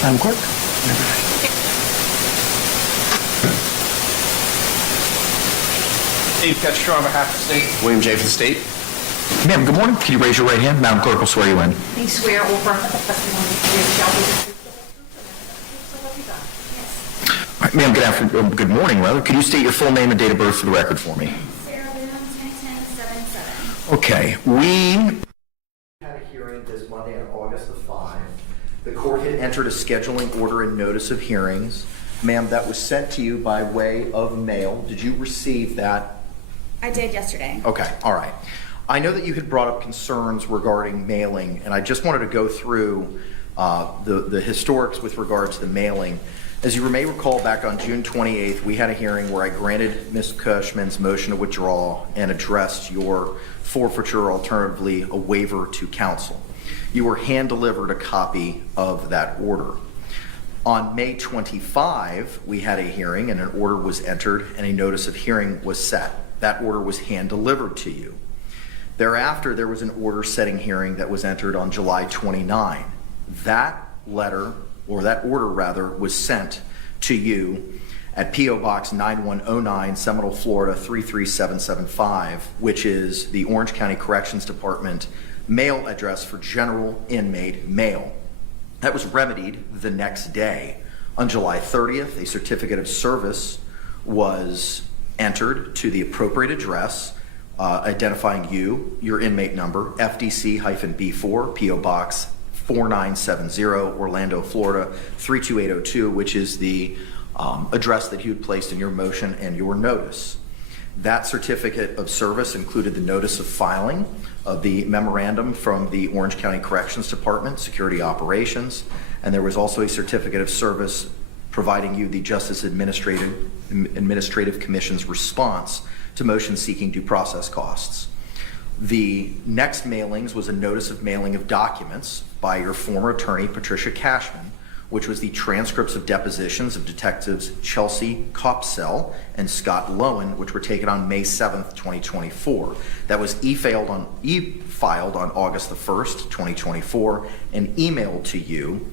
Madam Clerk? Dave Ketchner on behalf of the state. William J. for the state. Ma'am, good morning. Can you raise your right hand? Madam Clerk will swear you in. We swear or affirm that the testimony you give shall be the truth, the whole truth, and nothing but the truth, so help you God. Yes. All right, ma'am, good morning, rather. Could you state your full name and date of birth for the record for me? Sarah Boone, 10-10-7-7. Okay, we Had a hearing this Monday on August the 5th. The court had entered a scheduling order and notice of hearings. Ma'am, that was sent to you by way of mail. Did you receive that? I did yesterday. Okay, all right. I know that you had brought up concerns regarding mailing, and I just wanted to go through the historics with regard to the mailing. As you may recall, back on June 28th, we had a hearing where I granted Ms. Cushman's motion to withdraw and addressed your forfeiture, or alternatively, a waiver to counsel. You were hand-delivered a copy of that order. On May 25, we had a hearing and an order was entered and a notice of hearing was set. That order was hand-delivered to you. Thereafter, there was an order setting hearing that was entered on July 29. That letter, or that order rather, was sent to you at P.O. Box 9109, Seminole, Florida 33775, which is the Orange County Corrections Department mail address for general inmate mail. That was remedied the next day. On July 30th, a certificate of service was entered to the appropriate address, identifying you, your inmate number, FDC-B4, P.O. Box 4970, Orlando, Florida 32802, which is the address that you had placed in your motion and your notice. That certificate of service included the notice of filing of the memorandum from the Orange County Corrections Department, Security Operations, and there was also a certificate of service providing you the Justice Administrative Commission's response to motions seeking due process costs. The next mailings was a notice of mailing of documents by your former attorney, Patricia Cashman, which was the transcripts of depositions of Detectives Chelsea Copsell and Scott Lowen, which were taken on May 7th, 2024. That was e-filed on August the 1st, 2024, and mailed to you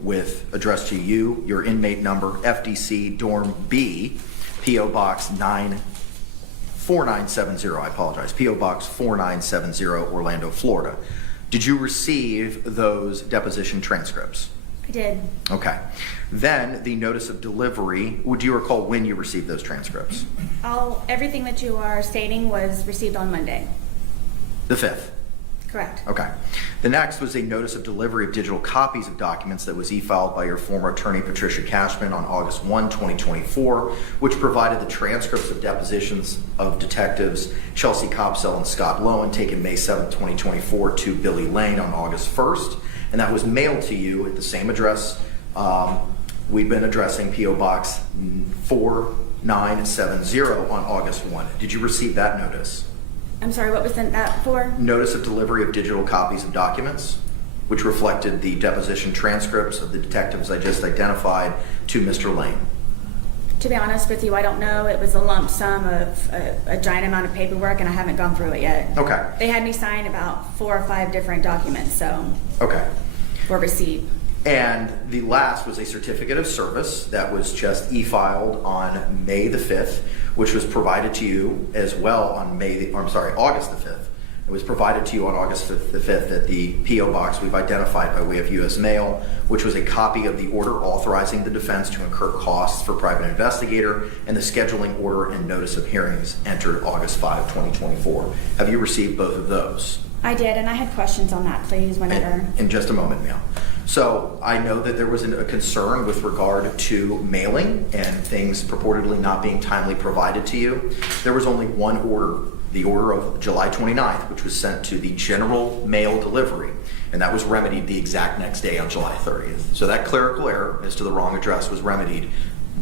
with address to you, your inmate number, FDC Dorm B, P.O. Box 4970, I apologize, P.O. Box 4970, Orlando, Florida. Did you receive those deposition transcripts? I did. Okay. Then the notice of delivery, would you recall when you received those transcripts? Everything that you are stating was received on Monday. The 5th? Correct. Okay. The next was a notice of delivery of digital copies of documents that was e-filed by your former attorney, Patricia Cashman, on August 1, 2024, which provided the transcripts of depositions of Detectives Chelsea Copsell and Scott Lowen taken May 7, 2024 to Billy Lane on August 1st, and that was mailed to you at the same address we've been addressing, P.O. Box 4970 on August 1. Did you receive that notice? I'm sorry, what was that for? Notice of delivery of digital copies of documents, which reflected the deposition transcripts of the detectives I just identified to Mr. Lane. To be honest with you, I don't know. It was a lump sum of a giant amount of paperwork, and I haven't gone through it yet. Okay. They had me sign about 4 or 5 different documents, so Okay. for receipt. And the last was a certificate of service that was just e-filed on May the 5th, which was provided to you as well on August the 5th. It was provided to you on August the 5th at the P.O. Box we've identified by way of U.S. mail, which was a copy of the order authorizing the defense to incur costs for private investigator and the scheduling order and notice of hearings entered August 5, 2024. Have you received both of those? I did, and I had questions on that, please, whenever. In just a moment, ma'am. So I know that there was a concern with regard to mailing and things purportedly not being timely provided to you. There was only one order, the order of July 29th, which was sent to the general mail delivery, and that was remedied the exact next day on July 30th. So that clerical error as to the wrong address was remedied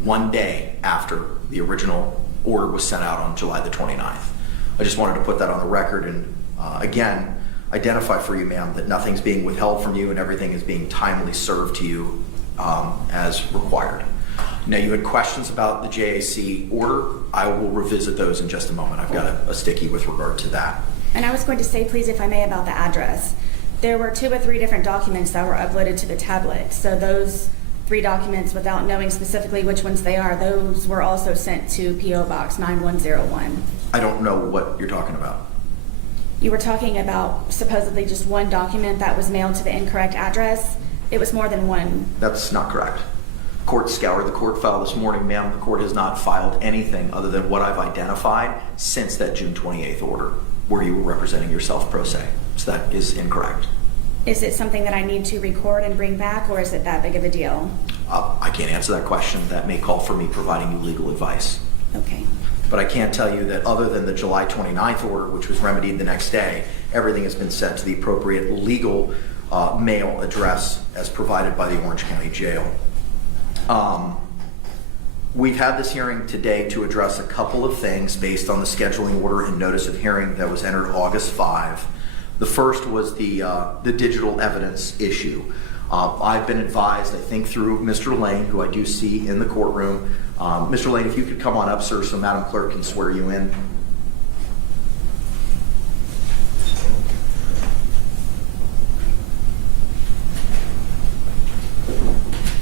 one day after the original order was sent out on July the 29th. I just wanted to put that on the record and again, identify for you, ma'am, that nothing's being withheld from you and everything is being timely served to you as required. Now, you had questions about the JAC order. I will revisit those in just a moment. I've got a sticky with regard to that. And I was going to say, please, if I may, about the address. There were 2 or 3 different documents that were uploaded to the tablet. So those 3 documents, without knowing specifically which ones they are, those were also sent to P.O. Box 9101. I don't know what you're talking about. You were talking about supposedly just one document that was mailed to the incorrect address. It was more than one. That's not correct. Court scoured the court file this morning, ma'am. The court has not filed anything other than what I've identified since that June 28th order, where you were representing yourself pro se. So that is incorrect. Is it something that I need to record and bring back, or is it that big of a deal? I can't answer that question. That may call for me providing you legal advice. Okay. But I can't tell you that other than the July 29th order, which was remedied the next day, everything has been sent to the appropriate legal mail address as provided by the Orange County Jail. We've had this hearing today to address a couple of things based on the scheduling order and notice of hearing that was entered August 5. The first was the digital evidence issue. I've been advised, I think through Mr. Lane, who I do see in the courtroom. Mr. Lane, if you could come on up, sir, so Madam Clerk can swear you in.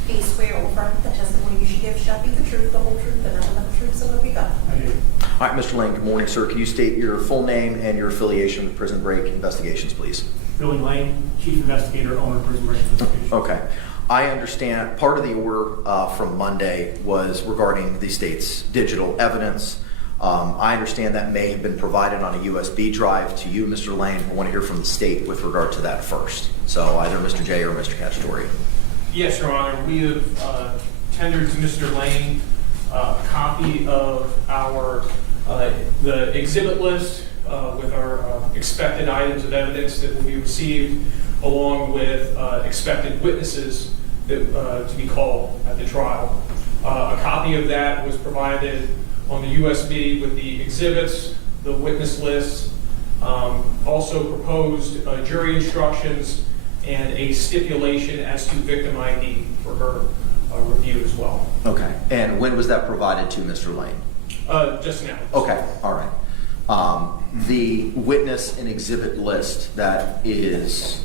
Do you swear or affirm the testimony you should give shall be the truth, the whole truth, and nothing but the truth, so help you God? I do. All right, Mr. Lane, good morning, sir. Can you state your full name and your affiliation with Prison Break Investigations, please? Billy Lane, Chief Investigator, owner of Prison Break Investigation. Okay. I understand part of the order from Monday was regarding the state's digital evidence. I understand that may have been provided on a USB drive to you, Mr. Lane. I want to hear from the state with regard to that first. So either Mr. J or Mr. Cacciatore. Yes, Your Honor. We have tendered to Mr. Lane a copy of the exhibit list with our expected items of evidence that will be received, along with expected witnesses that, to be called at the trial. A copy of that was provided on the USB with the exhibits, the witness lists, also proposed jury instructions and a stipulation as to victim ID for her review as well. Okay. And when was that provided to Mr. Lane? Just now. Okay. All right. The witness and exhibit list that is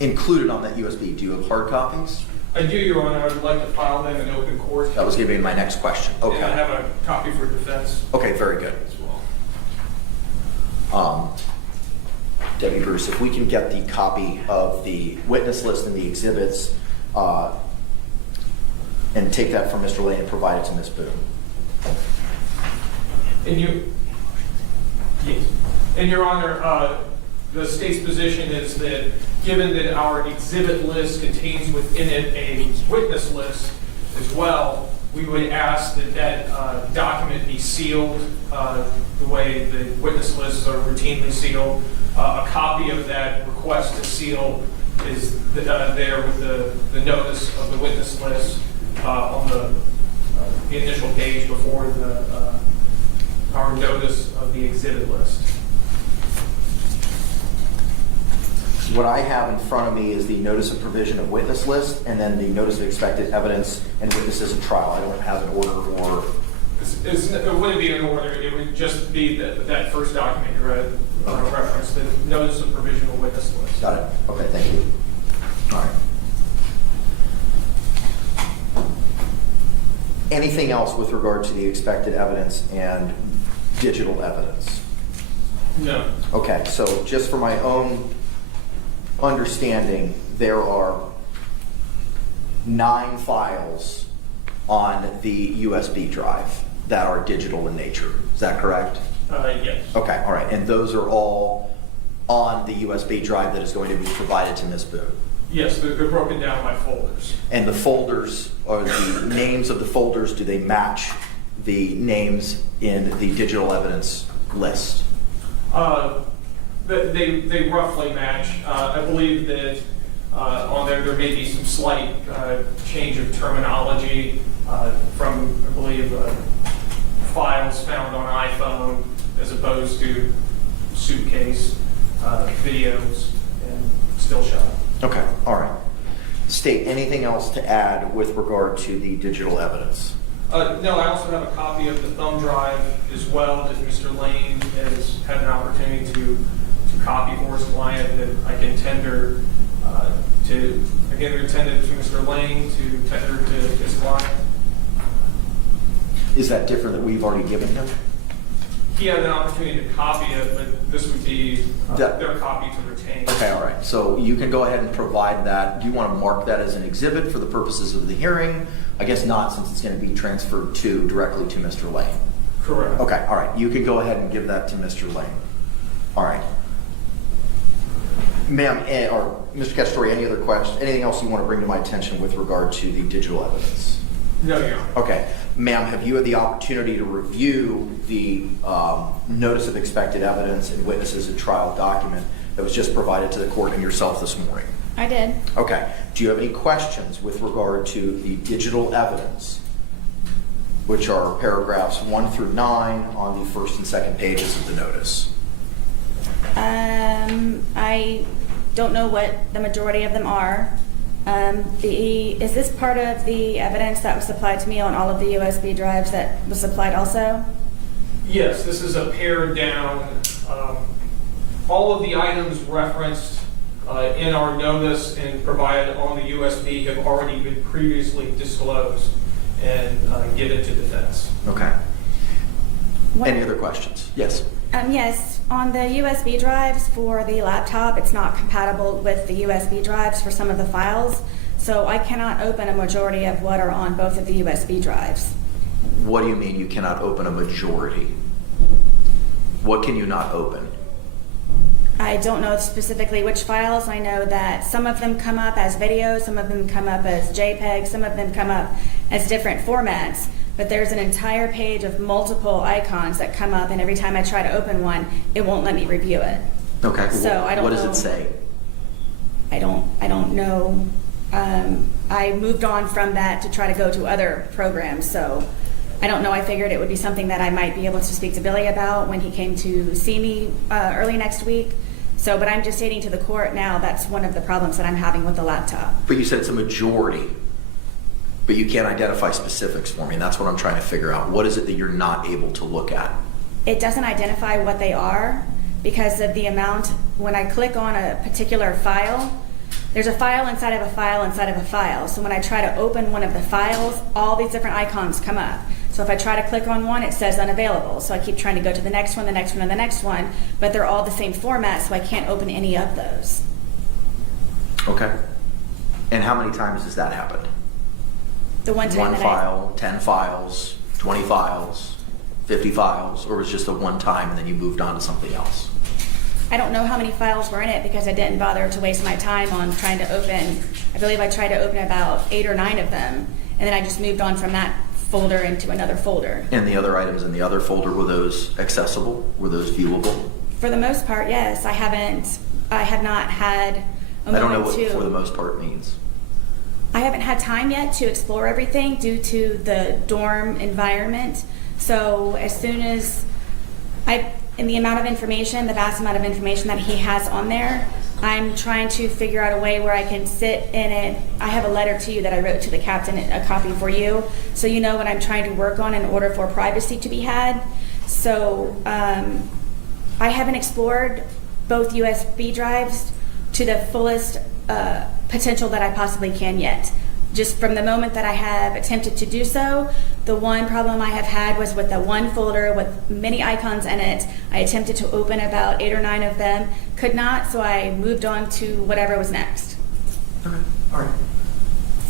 included on that USB, do you have hard copies? I do, Your Honor. I would like to file them in open court. That was going to be my next question. Okay. And I have a copy for defense Okay, very good. as well. Debbie Bruce, if we can get the copy of the witness list and the exhibits and take that from Mr. Lane and provide it to Ms. Boone. Yes. And Your Honor, the state's position is that given that our exhibit list contains within it a witness list as well, we would ask that that document be sealed the way the witness lists are routinely sealed. A copy of that request to seal is there with the notice of the witness list on the initial page before our notice of the exhibit list. What I have in front of me is the notice of provision of witness list and then the notice of expected evidence and witnesses at trial. I don't have an order or... It wouldn't be an order. It would just be that first document you read, reference, the notice of provisional witness list. Got it. Okay, thank you. All right. Anything else with regard to the expected evidence and digital evidence? No. Okay, so just for my own understanding, there are 9 files on the USB drive that are digital in nature. Is that correct? Yes. Okay, all right. And those are all on the USB drive that is going to be provided to Ms. Boone? Yes, they're broken down by folders. And the folders, or the names of the folders, do they match the names in the digital evidence list? They roughly match. I believe that on there may be some slight change of terminology from, I believe, files found on iPhone as opposed to suitcase, videos, and still shot. Okay, all right. state anything else to add with regard to the digital evidence? No, I also have a copy of the thumb drive as well that Mr. Lane has had an opportunity to copy for his client that I can tender to Mr. Lane to tender to his client. Is that different that we've already given him? He had an opportunity to copy it, but this would be their copy to retain. Okay, all right. So you can go ahead and provide that. Do you want to mark that as an exhibit for the purposes of the hearing? I guess not, since it's going to be transferred directly to Mr. Lane. Correct. Okay, all right. You can go ahead and give that to Mr. Lane. All right. Ma'am, or Mr. Cacciatore, any other questions? Anything else you want to bring to my attention with regard to the digital evidence? No, Your Honor. Okay. Ma'am, have you had the opportunity to review the notice of expected evidence and witnesses at trial document that was just provided to the court and yourself this morning? I did. Okay. Do you have any questions with regard to the digital evidence, which are paragraphs 1 through 9 on the first and second pages of the notice? I don't know what the majority of them are. Is this part of the evidence that was supplied to me on all of the USB drives that was supplied also? Yes, this is a pared down. All of the items referenced in our notice and provided on the USB have already been previously disclosed and given to defense. Okay. What- Any other questions? Yes. Yes, on the USB drives for the laptop, it's not compatible with the USB drives for some of the files, so I cannot open a majority of what are on both of the USB drives. What do you mean you cannot open a majority? What can you not open? I don't know specifically which files. I know that some of them come up as videos, some of them come up as JPEG, some of them come up as different formats. But there's an entire page of multiple icons that come up, and every time I try to open one, it won't let me review it. Okay. So I don't What does know. it say? I don't know. I moved on from that to try to go to other programs, so I don't know. I figured it would be something that I might be able to speak to Billy about when he came to see me early next week. So, but I'm just stating to the court now that's one of the problems that I'm having with the laptop. But you said it's a majority, but you can't identify specifics for me, and that's what I'm trying to figure out. What is it that you're not able to look at? It doesn't identify what they are because of the amount. When I click on a particular file, there's a file inside of a file inside of a file. So when I try to open one of the files, all these different icons come up. So if I try to click on one, it says unavailable. So I keep trying to go to the next one, the next one, and the next one, but they're all the same format, so I can't open any of those. Okay. And how many times has that happened? The one time One that file, 10 files, 20 files, 50 files, or was it just a one time and then you moved on to something else? I don't know how many files were in it because I didn't bother to waste my time on trying to open. I believe I tried to open about 8 or 9 of them, and then I just moved on from that folder into another folder. And the other items in the other folder, were those accessible? Were those viewable? For the most part, yes. I have not had a I don't know moment what to. for the most part means. I haven't had time yet to explore everything due to the dorm environment. So as soon as in the amount of information, the vast amount of information that he has on there, I'm trying to figure out a way where I can sit in it. I have a letter to you that I wrote to the captain, a copy for you, so you know what I'm trying to work on in order for privacy to be had. So I haven't explored both USB drives to the fullest potential that I possibly can yet. Just from the moment that I have attempted to do so, the one problem I have had was with the one folder with many icons in it. I attempted to open about 8 or 9 of them, could not, so I moved on to whatever was next. Okay, all right.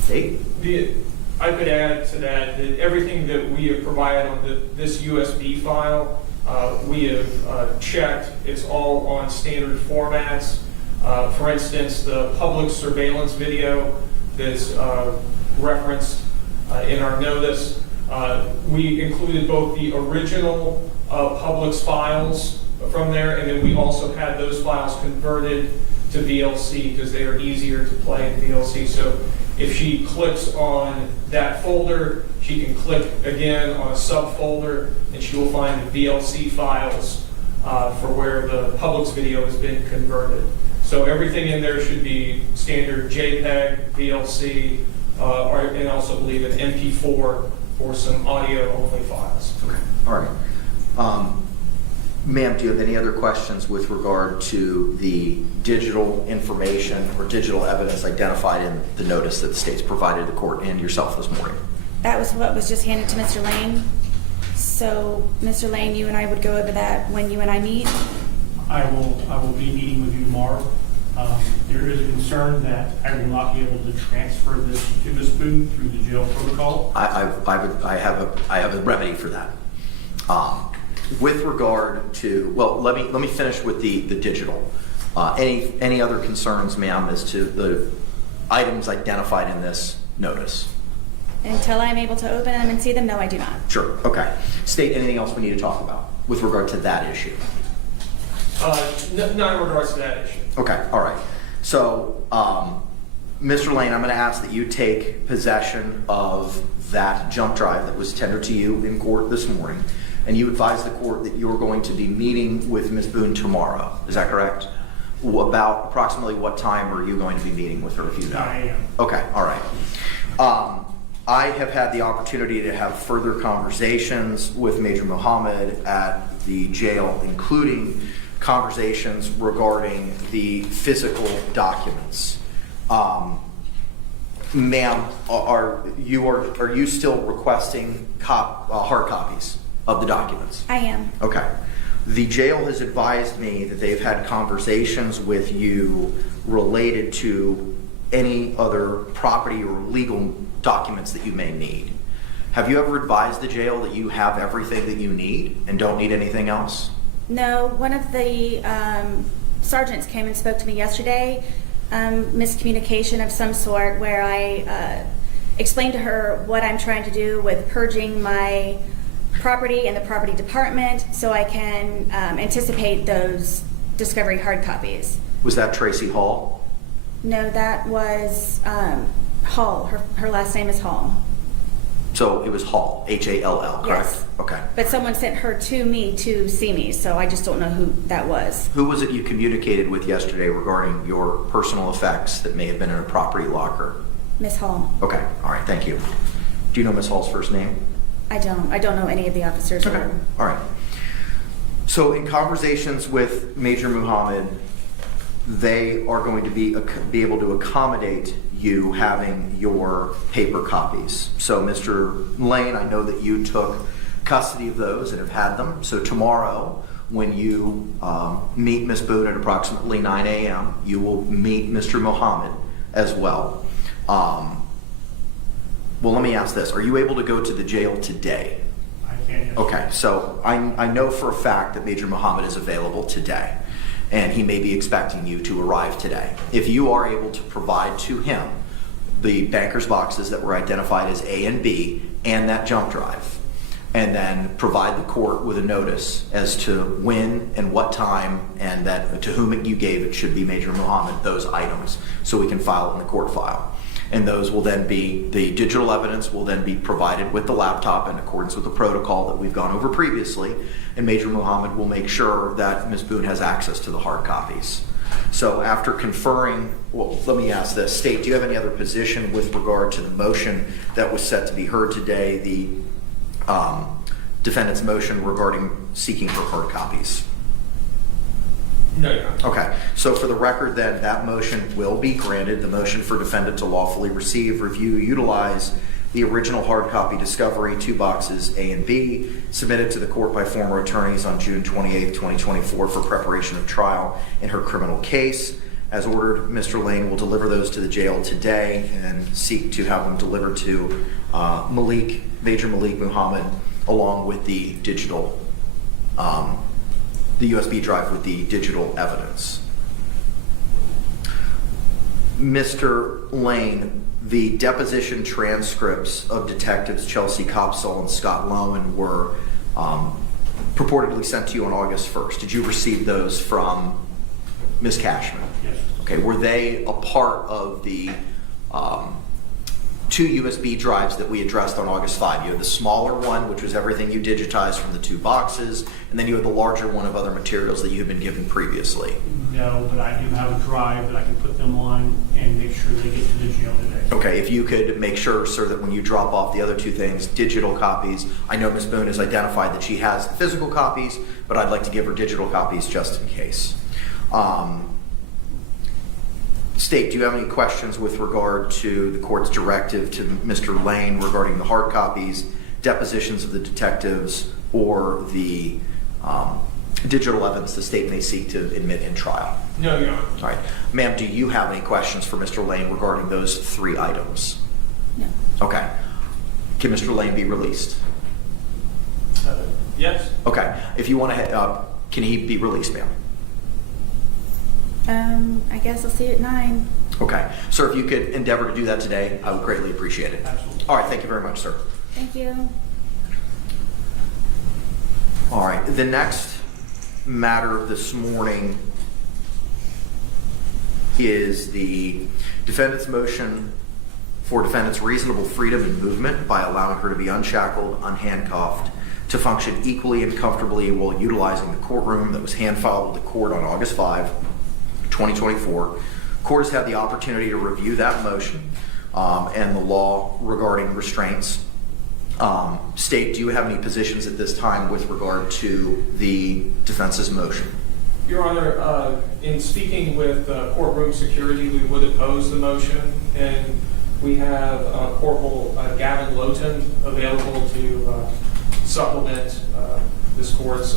Dave? I could add to that everything that we have provided on this USB file, we have checked. It's all on standard formats. For instance, the public surveillance video that's referenced in our notice, we included both the original Publix files from there, and then we also had those files converted to VLC because they are easier to play in VLC. So if she clicks on that folder, she can click again on a subfolder, and she will find the VLC files for where the Publix video has been converted. So everything in there should be standard JPEG, VLC, and also believe an MP4 for some audio-only files. Okay, all right. Ma'am, do you have any other questions with regard to the digital information or digital evidence identified in the notice that the state's provided the court and yourself this morning? That was what was just handed to Mr. Lane. So, Mr. Lane, you and I would go over that when you and I meet. I will be meeting with you tomorrow. There is a concern that I will not be able to transfer this to Ms. Boone through the jail protocol. I have a remedy for that. With regard to, well, let me finish with the digital. Any other concerns, ma'am, as to the items identified in this notice? Until I'm able to open them and see them, no, I do not. Sure. Okay. State, anything else we need to talk about with regard to that issue? Not in regards to that issue. Okay, all right. So, Mr. Lane, I'm going to ask that you take possession of that jump drive that was tendered to you in court this morning, and you advise the court that you're going to be meeting with Ms. Boone tomorrow. Is that correct? About approximately what time are you going to be meeting with her, if you know? 9 a.m. Okay, all right. I have had the opportunity to have further conversations with Major Muhammad at the jail, including conversations regarding the physical documents. Ma'am, are you still requesting hard copies of the documents? I am. Okay. The jail has advised me that they've had conversations with you related to any other property or legal documents that you may need. Have you ever advised the jail that you have everything that you need and don't need anything else? No, one of the sergeants came and spoke to me yesterday, miscommunication of some sort, where I explained to her what I'm trying to do with purging my property and the property department so I can anticipate those discovery hard copies. Was that Tracy Hall? No, that was Hall. Her last name is Hall. So it was Hall, H-A-L-L, correct? Yes. Okay. But someone sent her to me to see me, so I just don't know who that was. Who was it you communicated with yesterday regarding your personal effects that may have been in a property locker? Miss Hall. Okay, all right, thank you. Do you know Miss Hall's first name? I don't know any of the officers. Okay, all right. So in conversations with Major Muhammad, they are going to be able to accommodate you having your paper copies. So Mr. Lane, I know that you took custody of those and have had them. So tomorrow, when you meet Ms. Boone at approximately 9 a.m., you will meet Mr. Muhammad as well. Well, let me ask this. Are you able to go to the jail today? I can, yes. Okay, so I know for a fact that Major Muhammad is available today, and he may be expecting you to arrive today. If you are able to provide to him the banker's boxes that were identified as A and B and that jump drive, and then provide the court with a notice as to when and what time and that to whom you gave it should be Major Muhammad, those items, so we can file it in the court file. And those will then be, the digital evidence will then be provided with the laptop in accordance with the protocol that we've gone over previously, and Major Muhammad will make sure that Ms. Boone has access to the hard copies. So after conferring, well, let me ask this. State, do you have any other position with regard to the motion that was set to be heard today, the defendant's motion regarding seeking for hard copies? No, Your Honor. Okay, so for the record then, that motion will be granted. The motion for defendant to lawfully receive, review, utilize the original hard copy discovery, 2 boxes A and B, submitted to the court by former attorneys on June 28, 2024 for preparation of trial in her criminal case. As ordered, Mr. Lane will deliver those to the jail today and seek to have them delivered to Major Malik Muhammad, along with the digital the USB drive with the digital evidence. Mr. Lane, the deposition transcripts of detectives Chelsea Copsall and Scott Lowen were purportedly sent to you on August 1st. Did you receive those from Ms. Cashman? Yes. Okay, were they a part of the two USB drives that we addressed on August 5. You had the smaller one, which was everything you digitized from the 2 boxes, and then you had the larger one of other materials that you had been given previously. No, but I do have a drive that I can put them on and make sure they get to the jail today. Okay, if you could make sure, sir, that when you drop off the other 2 things, digital copies, I know Ms. Boone has identified that she has the physical copies, but I'd like to give her digital copies just in case. State, do you have any questions with regard to the court's directive to Mr. Lane regarding the hard copies, depositions of the detectives, or the digital evidence the state may seek to admit in trial? No, Your Honor. All right. Ma'am, do you have any questions for Mr. Lane regarding those 3 items? No. Okay. Can Mr. Lane be released? Yes. Okay. If you want to, can he be released, ma'am? I guess I'll see you at 9. Okay. Sir, if you could endeavor to do that today, I would greatly appreciate it. Absolutely. All right. Thank you very much, sir. Thank you. All right. The next matter this morning is the defendant's motion for defendant's reasonable freedom and movement by allowing her to be unshackled, unhandcuffed, to function equally and comfortably while utilizing the courtroom that was hand-filed with the court on August 5, 2024. Court has had the opportunity to review that motion and the law regarding restraints. State, do you have any positions at this time with regard to the defense's motion? Your Honor, in speaking with courtroom security, we would oppose the motion, and we have Corporal Gavin Lowton available to supplement this court's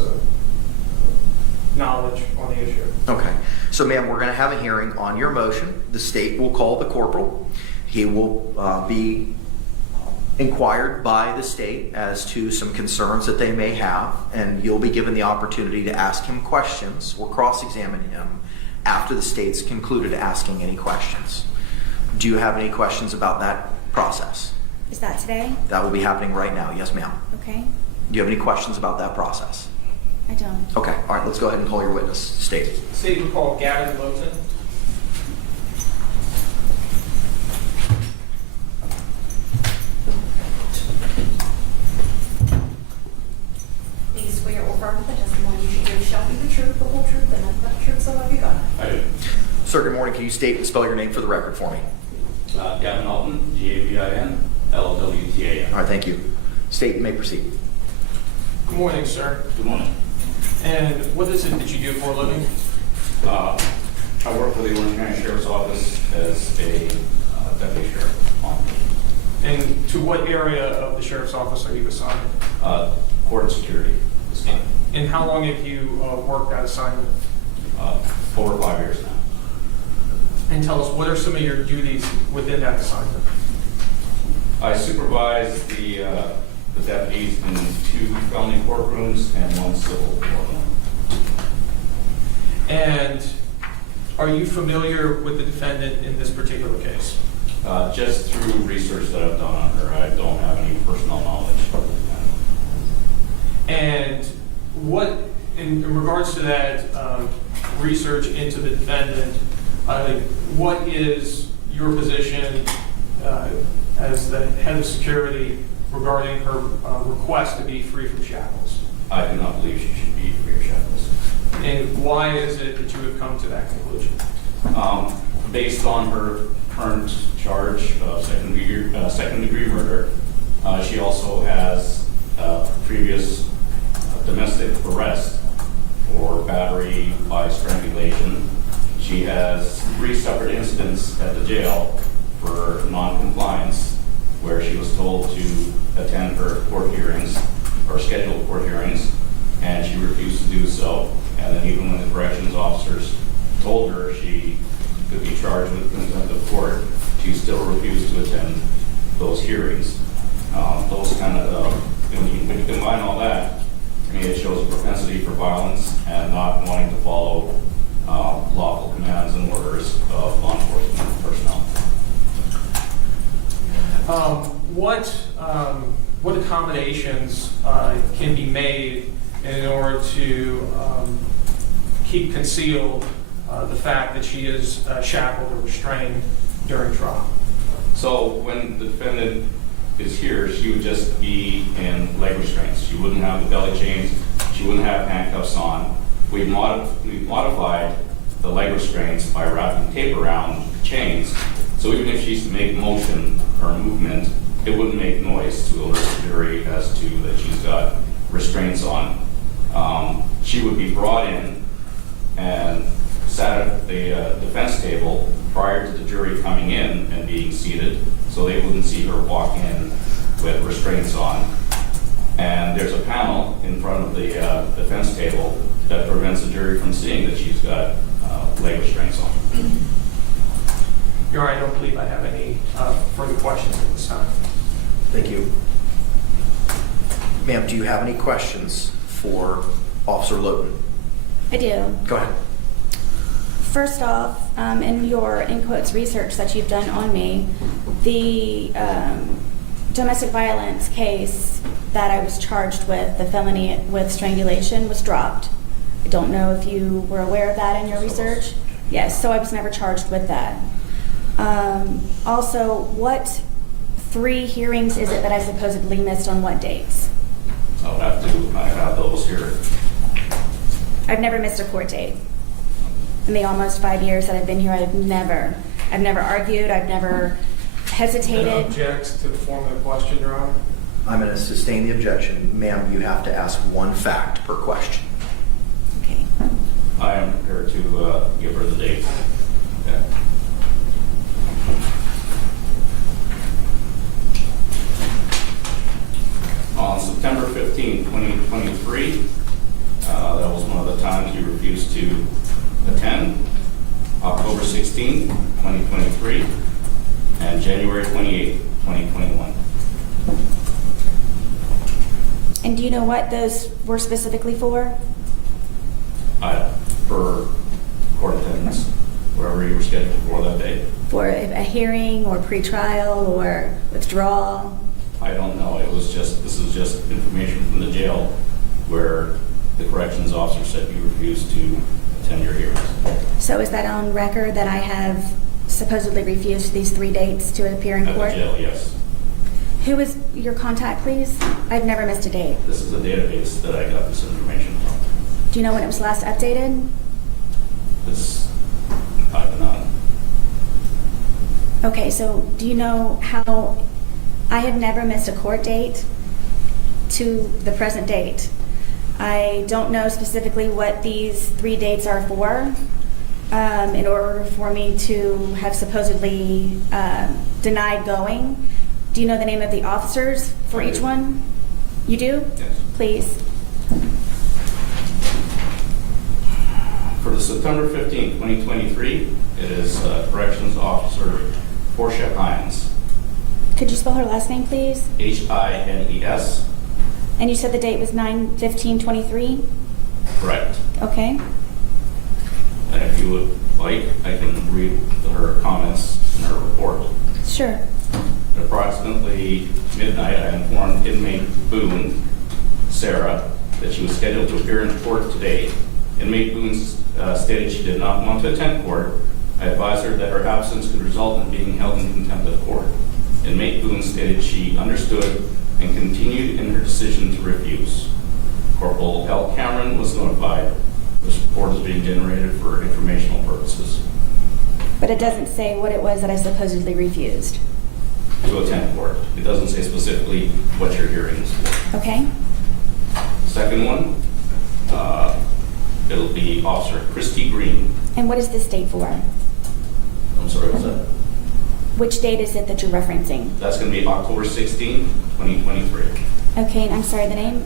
knowledge on the issue. Okay. So, ma'am, we're going to have a hearing on your motion. The state will call the corporal. He will be inquired by the state as to some concerns that they may have, and you'll be given the opportunity to ask him questions or cross-examine him after the state's concluded asking any questions. Do you have any questions about that process? Is that today? That will be happening right now. Yes, ma'am. Okay. Do you have any questions about that process? I don't. Okay. All right. Let's go ahead and call your witness. State. State will call Gavin Lowton. Do you swear or affirm that the testimony you should give shall be the truth, the whole truth, and nothing but the truth, so help you God? I do. Sir, good morning. Can you state and spell your name for the record for me? Gavin Alton, Gavin, Lwtan. All right. Thank you. State, you may proceed. Good morning, sir. Good morning. And what is it that you do for a living? I work for the Orange County Sheriff's Office as a deputy sheriff. And to what area of the sheriff's office are you assigned? Court and security. And how long have you worked that assignment? Over 5 years now. And tell us, what are some of your duties within that assignment? I supervise the deputies in 2 felony courtrooms and 1 civil courtroom. And are you familiar with the defendant in this particular case? Just through research that I've done on her, I don't have any personal knowledge. And what, in regards to that research into the defendant, what is your position as the head of security regarding her request to be free from shackles? I do not believe she should be free of shackles. And why is it that you have come to that conclusion? Based on her current charge of second-degree murder, she also has previous domestic arrest for battery by strangulation. She has 3 separate incidents at the jail for non-compliance, where she was told to attend her court hearings, or scheduled court hearings, and she refused to do so. And then even when the corrections officers told her she could be charged with contempt of court, she still refused to attend those hearings. Those kind of, when you combine all that, to me it shows a propensity for violence and not wanting to follow lawful commands and orders of law enforcement personnel. What accommodations can be made in order to keep concealed the fact that she is shackled or restrained during trial? So when the defendant is here, she would just be in leg restraints. She wouldn't have the belly chains. She wouldn't have handcuffs on. We've modified the leg restraints by wrapping tape around the chains. So even if she's to make motion or movement, it wouldn't make noise to alert the jury as to that she's got restraints on. She would be brought in and sat at the defense table prior to the jury coming in and being seated, so they wouldn't see her walk in with restraints on. And there's a panel in front of the defense table that prevents the jury from seeing that she's got leg restraints on. Your Honor, I don't believe I have any further questions at this time. Thank you. Ma'am, do you have any questions for Officer Lowton? I do. Go ahead. First off, in your, in quotes, research that you've done on me, the domestic violence case that I was charged with, the felony with strangulation, was dropped. I don't know if you were aware of that in your research. Yes, so I was never charged with that. Also, what 3 hearings is it that I supposedly missed on what dates? I have those here. I've never missed a court date. In the almost 5 years that I've been here, I've never argued, I've never hesitated. Object to the form of the question, Your Honor. I'm going to sustain the objection. Ma'am, you have to ask one fact per question. Okay. I am prepared to give her the dates. Okay. On September 15, 2023, that was one of the times you refused to attend. October 16, 2023, and January 28, 2021. And do you know what those were specifically for? For court attendance, wherever you were scheduled for that day. For a hearing or pretrial or withdrawal? I don't know. This is just information from the jail where the corrections officer said you refused to attend your hearings. So is that on record that I have supposedly refused these 3 dates to appear in At the court? jail, yes. Who is your contact, please? I've never missed a date. This is the database that I got this information from. Do you know when it was last updated? I do not. Okay, so do you know how I have never missed a court date to the present date? I don't know specifically what these 3 dates are for. In order for me to have supposedly denied going, do you know the name of the officers for I each do. one? You do? Yes. Please. For the September 15, 2023, it is corrections officer Portia Hines, Could you spell her last name, please? Hines. And you said the date was 9/15/23? Correct. Okay. And if you would like, I can read her comments in her report. Sure. At approximately midnight, I informed inmate Boone, Sarah, that she was scheduled to appear in court today. Inmate Boone stated she did not want to attend court. I advised her that her absence could result in being held in contempt of court. Inmate Boone stated she understood and continued in her decision to refuse. Corporal L. Cameron was notified. This report is being generated for informational purposes. But it doesn't say what it was that I supposedly refused. To attend court. It doesn't say specifically what your hearing is for. Okay? Second one, it'll be Officer Christy Green. And what is this date for? I'm sorry, what's that? Which date is it that you're referencing? That's going to be October 16, 2023. Okay, and I'm sorry, the name?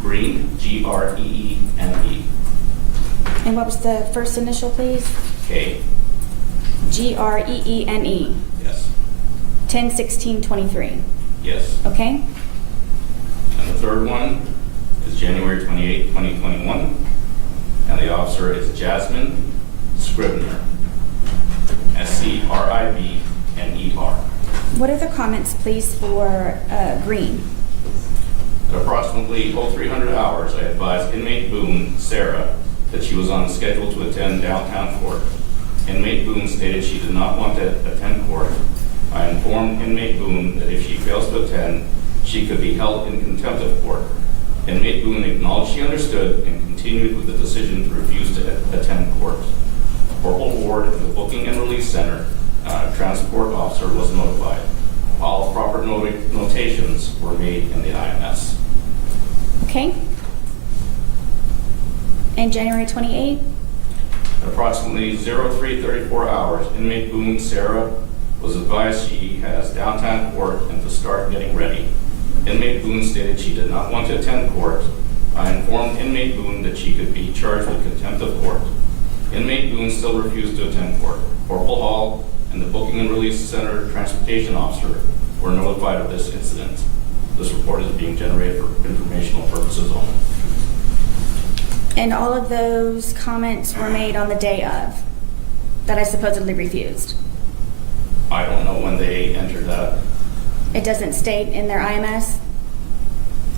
Green, Greene. And what was the first initial, please? K. Greene. Yes. 10/16/23. Yes. Okay? And the third one is January 28, 2021. And the officer is Jasmine Scribner. Scribner. What are the comments, please, for Green? At approximately 0300 hours, I advised inmate Boone, Sarah, that she was on schedule to attend downtown court. Inmate Boone stated she did not want to attend court. I informed inmate Boone that if she fails to attend, she could be held in contempt of court. Inmate Boone acknowledged she understood and continued with the decision to refuse to attend court. Corporal Ward in the Booking and Release Center transport officer was notified. All proper notations were made in the IMS. Okay. And January 28th? Approximately 03:34 hours, inmate Boone Sarah was advised she has downtown court and to start getting ready. Inmate Boone stated she did not want to attend court. I informed inmate Boone that she could be charged with contempt of court. Inmate Boone still refused to attend court. Corporal Hall and the Booking and Release Center transportation officer were notified of this incident. This report is being generated for informational purposes only. And all of those comments were made on the day of that I supposedly refused. I don't know when they entered that. It doesn't state in their IMS,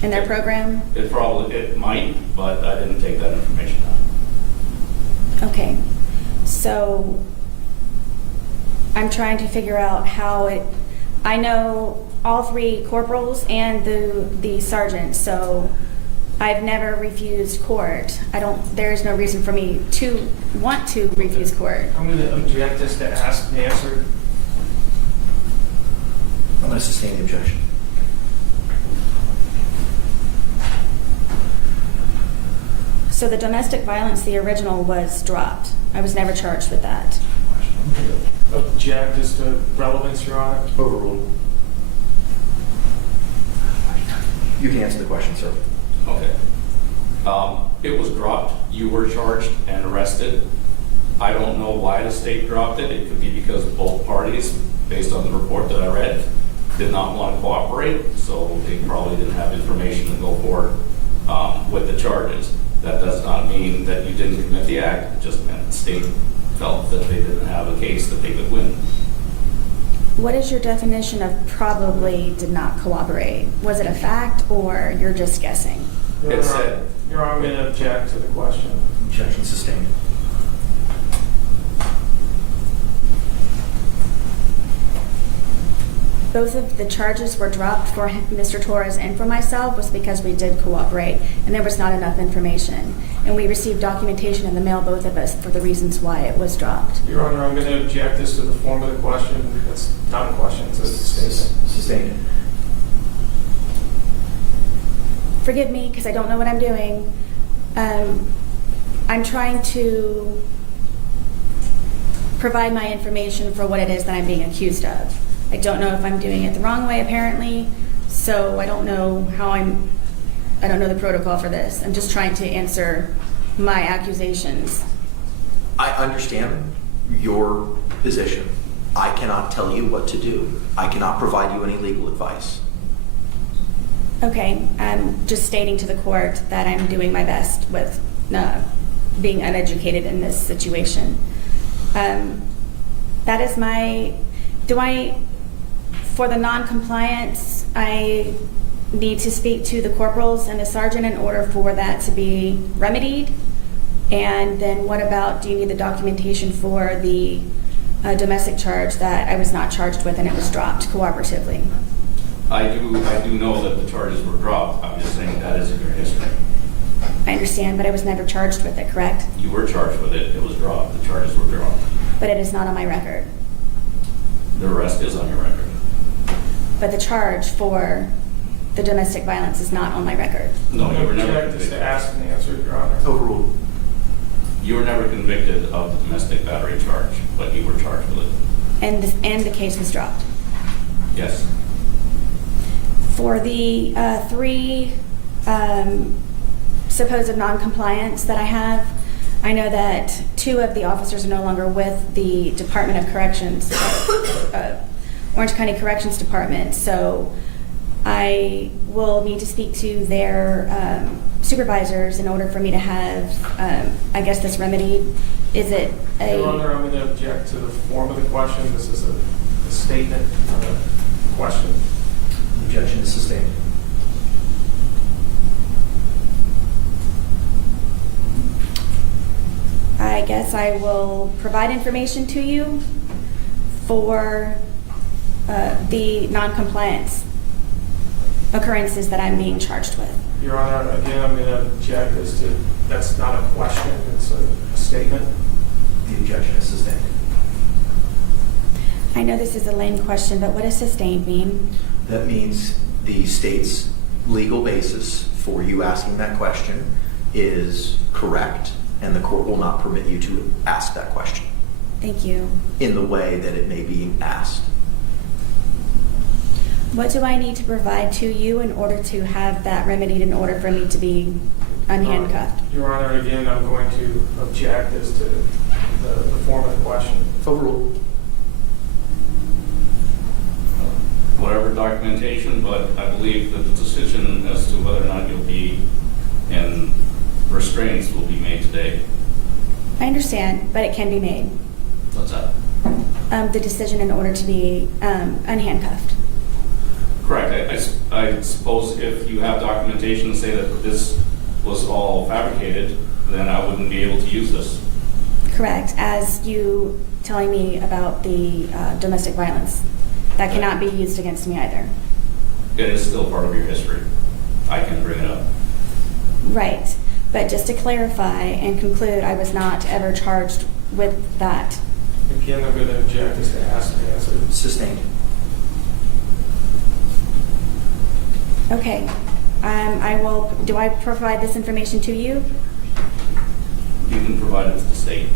in their program? It might, but I didn't take that information down. Okay. So I'm trying to figure out how I know all three corporals and the sergeant, so I've never refused court. There is no reason for me to want to refuse court. I'm going to object this to ask and answer. I'm going to sustain the objection. So the domestic violence, the original, was dropped. I was never charged with that. Object as to relevance, Your Honor. Overruled. You can answer the question, sir. Okay. It was dropped. You were charged and arrested. I don't know why the state dropped it. It could be because both parties, based on the report that I read, did not want to cooperate, so they probably didn't have information to go forward with the charges. That does not mean that you didn't commit the act. It just meant the state felt that they didn't have a case that they could win. What is your definition of probably did not cooperate? Was it a fact or you're just guessing? Your Honor, I'm going to object to the question. Objection sustained. Both of the charges were dropped for Mr. Torres and for myself was because we did cooperate and there was not enough information. And we received documentation in the mail, both of us, for the reasons why it was dropped. Your Honor, I'm going to object this to the form of the question. That's not a question, it's a statement. Sustained. Forgive me because I don't know what I'm doing. I'm trying to provide my information for what it is that I'm being accused of. I don't know if I'm doing it the wrong way, apparently, so I don't know I don't know the protocol for this. I'm just trying to answer my accusations. I understand your position. I cannot tell you what to do. I cannot provide you any legal advice. Okay, I'm just stating to the court that I'm doing my best with being uneducated in this situation. That is for the non-compliance, I need to speak to the corporals and the sergeant in order for that to be remedied. And then what about, do you need the documentation for the domestic charge that I was not charged with and it was dropped cooperatively? I do know that the charges were dropped. I'm just saying that isn't your history. I understand, but I was never charged with it, correct? You were charged with it. It was dropped. The charges were dropped. But it is not on my record. The rest is on your record. But the charge for the domestic violence is not on my record. No, you were never Object this to convicted. ask and answer, Your Honor. Overruled. You were never convicted of the domestic battery charge, but you were charged with it. And the case was dropped. Yes. For the three supposed non-compliance that I have, I know that 2 of the officers are no longer with the Department of Corrections, Orange County Corrections Department, so I will need to speak to their supervisors in order for me to have, I guess, this remedied. Is it Your Honor, I'm going to object to the form of the question. This is a statement, not a question. Objection is sustained. I guess I will provide information to you for the non-compliance occurrences that I'm being charged with. Your Honor, again, I'm going to object as to, that's not a question, it's a statement. The objection is sustained. I know this is a lame question, but what does sustained mean? That means the state's legal basis for you asking that question is correct, and the court will not permit you to ask that question Thank you. in the way that it may be asked. What do I need to provide to you in order to have that remedied, in order for me to be unhandcuffed? Your Honor, again, I'm going to object as to the form of the question. Overruled. Whatever documentation, but I believe that the decision as to whether or not you'll be in restraints will be made today. I understand, but it can be made. What's that? The decision in order to be unhandcuffed. Correct. I suppose if you have documentation to say that this was all fabricated, then I wouldn't be able to use this. Correct, as you telling me about the domestic violence. That cannot be used against me either. It is still part of your history. I can bring it up. Right, but just to clarify and conclude, I was not ever charged with that. Again, I'm going to object as to ask and answer. Sustained. Okay, do I provide this information to you? You can provide it to the state.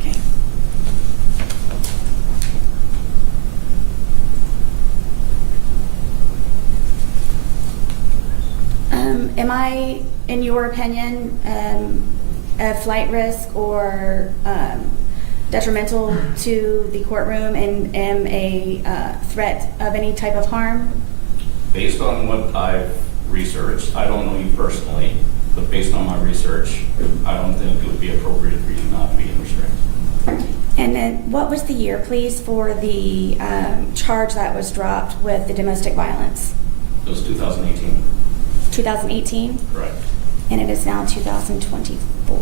Okay. Am I, in your opinion, a flight risk or detrimental to the courtroom and am a threat of any type of harm? Based on what I've researched, I don't know you personally, but based on my research, I don't think it would be appropriate for you not to be in restraints. And then what was the year, please, for the charge that was dropped with the domestic violence? It was 2018. 2018? Correct. And it is now 2024.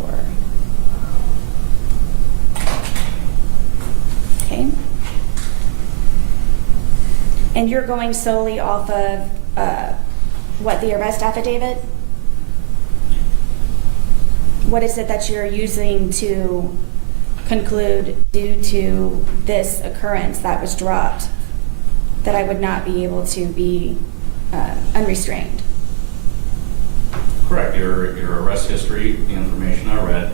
Okay. And you're going solely off of what, the arrest affidavit? What is it that you're using to conclude due to this occurrence that was dropped that I would not be able to be unrestrained? Correct. Your arrest history, the information I read,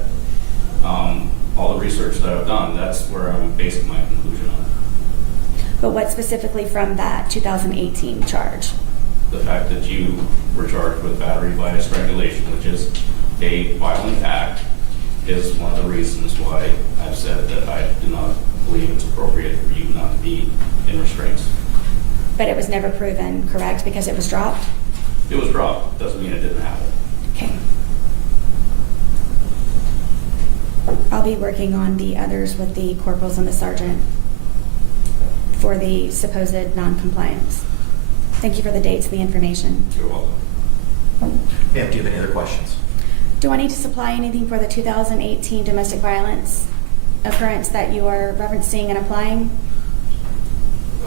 all the research that I've done, that's where I'm basing my conclusion on. But what specifically from that 2018 charge? The fact that you were charged with battery by strangulation, which is a violent act, is one of the reasons why I've said that I do not believe it's appropriate for you not to be in restraints. But it was never proven, correct, because it was dropped? It was dropped. Doesn't mean it didn't happen. Okay. I'll be working on the others with the corporals and the sergeant for the supposed non-compliance. Thank you for the dates and the information. You're welcome. Ma'am, do you have any other questions? Do I need to supply anything for the 2018 domestic violence occurrence that you are referencing and applying?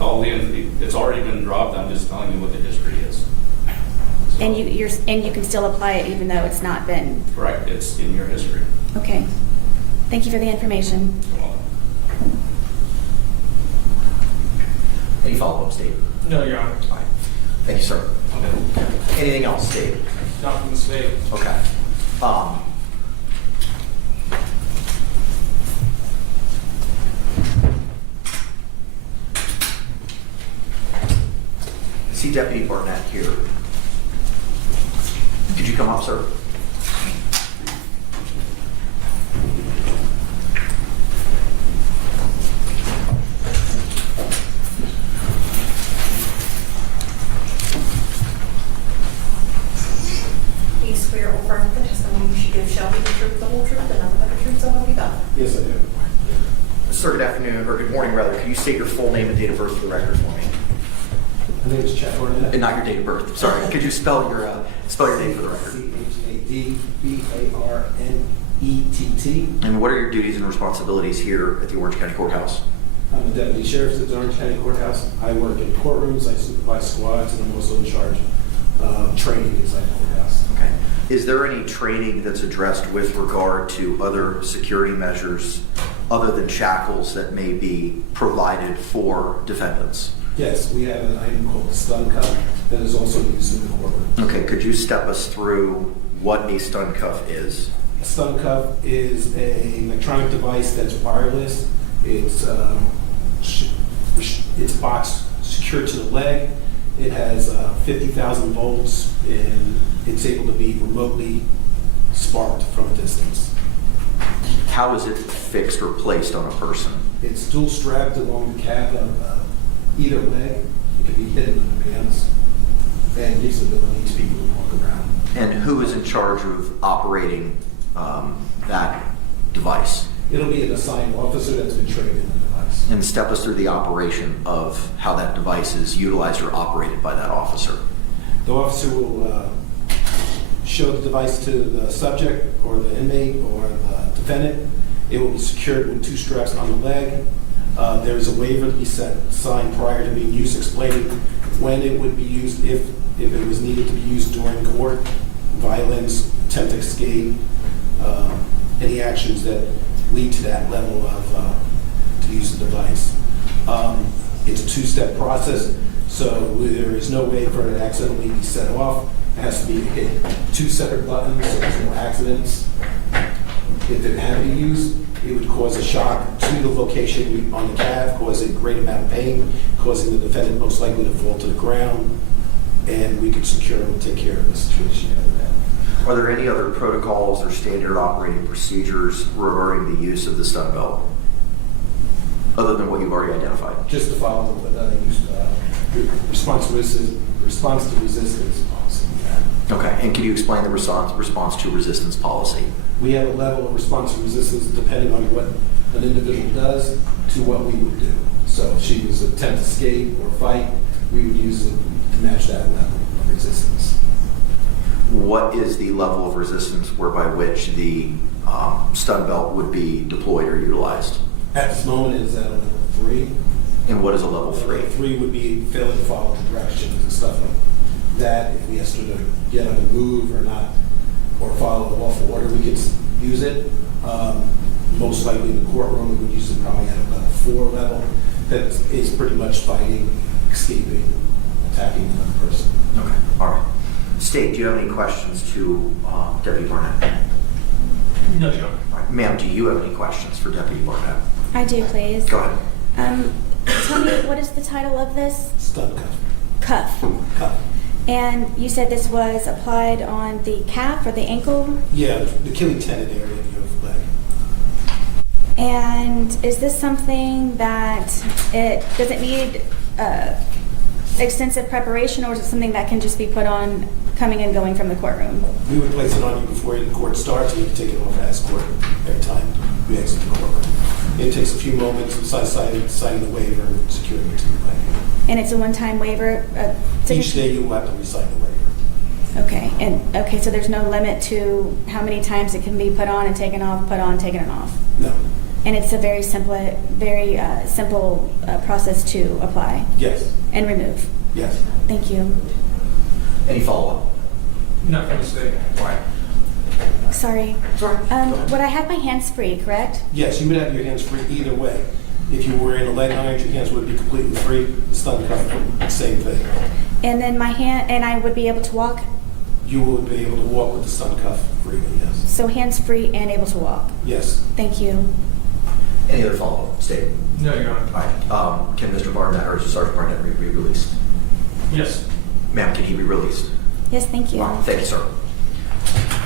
It's already been dropped. I'm just telling you what the history is. So- And you can still apply it even though it's not been? Correct. It's in your history. Okay. Thank you for the information. You're welcome. Any follow-ups, Dave? No, Your Honor. All right. Thank you, sir. Okay. Anything else, Dave? Not from the state. Okay. I see Deputy Barnett here. Could you come up, sir? Do you swear or affirm that the testimony you should give shall be the truth, the whole truth, and nothing but the truth, so help you God? Yes, I do. Sir, good afternoon, or good morning, rather. Could you state your full name and date of birth for the record for me? My name is Chad Barnett. And not your date of birth. Sorry. Could you spell your name for the record? C-H-A-D-B-A-R-N-E-T-T. And what are your duties and responsibilities here at the Orange County Courthouse? I'm a deputy sheriff at the Orange County Courthouse. I work in courtrooms, I supervise squads, and I'm also in charge of training inside the courthouse. Okay. Is there any training that's addressed with regard to other security measures other than shackles that may be provided for defendants? Yes, we have an item called the stun cuff that is also used in the courtroom. Okay, could you step us through what a stun cuff is? A stun cuff is an electronic device that's wireless. It's boxed secured to the leg. It has 50,000 volts, and it's able to be remotely sparked from a distance. How is it fixed or placed on a person? It's dual strapped along the calf of either leg. It can be hidden in the pants and gives the ability to people to walk around. And who is in charge of operating that device? It'll be an assigned officer that's been trained in the device. And step us through the operation of how that device is utilized or operated by that officer. The officer will show the device to the subject or the inmate or the defendant. It will be secured with 2 straps on the leg. There's a waiver to be signed prior to being used, explaining when it would be used, if it was needed to be used during court, violence, attempt to escape, any actions that lead to that level of to use the device. It's a 2-step process, so there is no way for it to accidentally be set off. It has to be hit 2 separate buttons so there's no accidents. If it had to be used, it would cause a shock to the location on the calf, cause a great amount of pain, causing the defendant most likely to fall to the ground, and we could secure and take care of the situation after that. Are there any other protocols or standard operating procedures regarding the use of the stun belt, other than what you've already identified? Just to follow response to resistance policy. Okay, and can you explain the response to resistance policy? We have a level of response to resistance depending on what an individual does to what we would do. So if she was attempt to escape or fight, we would use it to match that level of resistance. What is the level of resistance whereby which the stun belt would be deployed or utilized? At this moment, it is at a level 3. And what is a level 3? Level 3 would be failing to follow directions and stuff like that. If we asked her to get up and move or not, or follow the lawful order, we could use it. Most likely in the courtroom, we would use it probably at a level 4 level. That is pretty much fighting, escaping, attacking another person. Okay, all right. State, do you have any questions to Deputy Barnett? No, Your Honor. All right. Ma'am, do you have any questions for Deputy Barnett? I do, please. Go ahead. Tell me, what is the title of this? Stun cuff. Cuff. Cuff. And you said this was applied on the calf or the ankle? Yeah, the Achilles tendon area of your leg. And is this something that does it need extensive preparation, or is it something that can just be put on coming and going from the courtroom? We would place it on you before the court starts, and you can take it off as court every time we exit the courtroom. It takes a few moments besides signing the waiver and securing it to your leg. And it's a one-time waiver? Each day you will have to re-sign the waiver. Okay, so there's no limit to how many times it can be put on and taken off, put on, taken off? No. And it's a very simple process to apply Yes. and remove? Yes. Thank you. Any follow-up? Not from the state. All right. Sorry. Sorry. Would I have my hands free, correct? Yes, you would have your hands free either way. If you were in a leg iron, your hands would be completely free. The stun cuff, same thing. And then I would be able to walk? You would be able to walk with the stun cuff freely, yes. So hands free and able to walk? Yes. Thank you. Any other follow-up? State. No, Your Honor. All right. Can Mr. Barnett or Sergeant Barnett be released? Yes. Ma'am, can he be released? Yes, thank you. Thank you, sir.